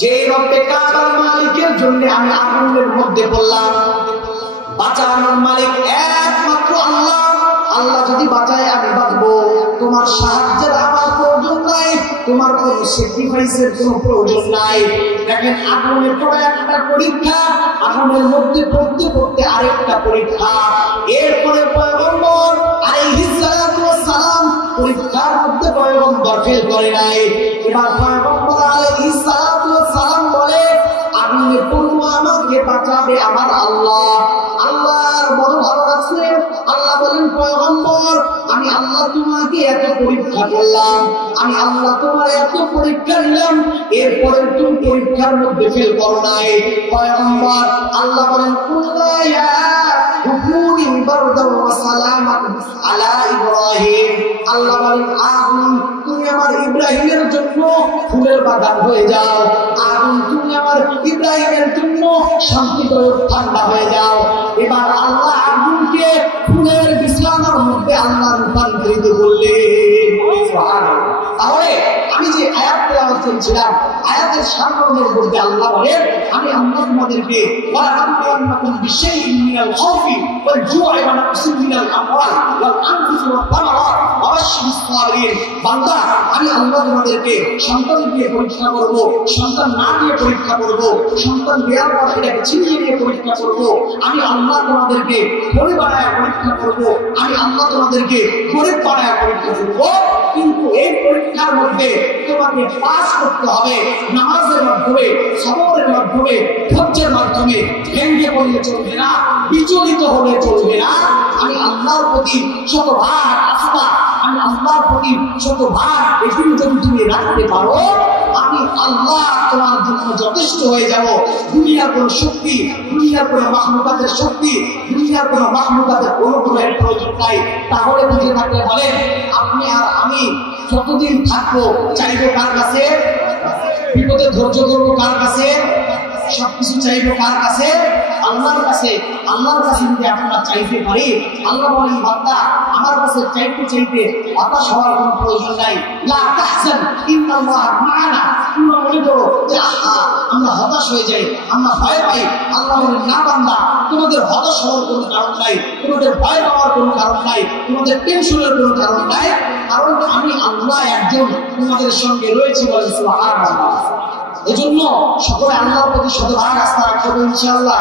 যে রব্বে কাবার মালিকের জন্য আমি আগুনের মধ্যে পড়লাম, বাঁচানোর মালিক একমাত্র আল্লাহ। আল্লাহ যদি বাঁচায় আমি বাঁচবো, তোমার সাহায্যের আমার প্রয়োজন নাই, তোমার কোন স্যাক্রিফাইসের কোনো প্রয়োজন নাই। দেখেন, আগুনের পরে একটা পরীক্ষা, আগুনের মধ্যে পড়তে পড়তে আরেকটা পরীক্ষা। এরপরে পয়গম্বর আলাইহিস সালাতু ওয়াস সালাম পরীক্ষার মধ্যে পয়গম্বর ফেল করে নাই। এবার পয়গম্বর আলাইহিস সালাতু ওয়াস সালাম বলে, আগুনে পড়বো, আমাকে বাঁচাবে আমার আল্লাহ। আল্লাহর বড় ভালো আছে। আল্লাহ বলেন, পয়গম্বর আমি আল্লাহ তোমাকে এত পরীক্ষা করলাম, আমি আল্লাহ তোমার এত পরীক্ষা নিলাম, এরপরে তুমি পরীক্ষার মধ্যে ফেল করো নাই। পয়গম্বর আল্লাহ বলেন, কুল্লায়া হুকুনি বারদাও ওয়া সালামান আলা ইব্রাহিম। আল্লাহ বলেন, আগুন তুমি আমার ইব্রাহিমের জন্য ফুলের বাগান হয়ে যাও, আগুন তুমি আমার ইব্রাহিমের জন্য শান্তিদায়ক ঠান্ডা হয়ে যাও। এবার আল্লাহ আগুনকে ফুলের বিছানার মধ্যে আল্লাহ রূপান্তরিত করলেন। তাহলে আমি যে আয়াত তেলাওয়াত করছিলাম, আয়াতের সারমর্মের মধ্যে আল্লাহ বলেন, আমি আল্লাহ তোমাদেরকে ওয়ালাকুম বিশাইইন মিনাল খাউফি ওয়াল জু'i ওয়া নাকসিন মিনাল আমওয়াল ওয়াল আনফুসি ওয়াত তামারাত ওয়া বাশশিরিস সাবিরিন। বান্দা, আমি আল্লাহ তোমাদেরকে সন্তান দিয়ে পরীক্ষা করব, সন্তান না দিয়ে পরীক্ষা করব, সন্তান দেওয়ার পর এটাকে ছিনিয়ে নিয়ে পরীক্ষা করব। আমি আল্লাহ তোমাদেরকে গরিব বানায় পরীক্ষা করব, আমি আল্লাহ তোমাদেরকে গরিব বানায় পরীক্ষা করব। কিন্তু এই পরীক্ষার মধ্যে তোমাকে পাস করতে হবে নামাজের মাধ্যমে, সবরের মাধ্যমে, ধৈর্যের মাধ্যমে। ভেঙে পড়লে চলবে না, বিচলিত হলে চলবে না। আমি আল্লাহর প্রতি শতভাগ আস্থা, আমি আল্লাহর প্রতি শতভাগ এটি যদি তুমি রাখতে পারো, আমি আল্লাহ তোমার জন্য যথেষ্ট হয়ে যাব। দুনিয়ার কোন শক্তি, দুনিয়ার কোন মাখলুকাতের শক্তি, দুনিয়ার কোন মাখলুকাতের অনুগ্রহের প্রয়োজন নাই। তাহলে বুঝে থাকলে বলেন, আপনি আর আমি যতদিন থাকবো চাইবো কার কাছে? বিপদে ধৈর্য ধরবো কার কাছে? সবকিছু চাইবো কার কাছে? আল্লাহর কাছে। আল্লাহর কাছে যদি আমরা চাইতে পারি, আল্লাহ বলেন, বান্দা আমার কাছে চাইতে চাইতে হতাশ হওয়ার কোনো প্রয়োজন নাই। লা তাহজান ইন্নাল্লাহ মা'ানা। তোমরা মনে করো যে আমরা হতাশ হয়ে যাই, আমরা ভয় পাই। আল্লাহ বলেন, না বান্দা, তোমাদের হতাশ হওয়ার কোনো কারণ নাই, তোমাদের ভয় পাওয়ার কোনো কারণ নাই, তোমাদের টেনশনের কোনো কারণ নাই। কারণ আমি আল্লাহ একজন তোমাদের সঙ্গে রয়েছে। বলেন সুবহানাল্লাহ। এজন্য সকলে আল্লাহর প্রতি শতভাগ আস্থা রাখতে হবে ইনশাআল্লাহ।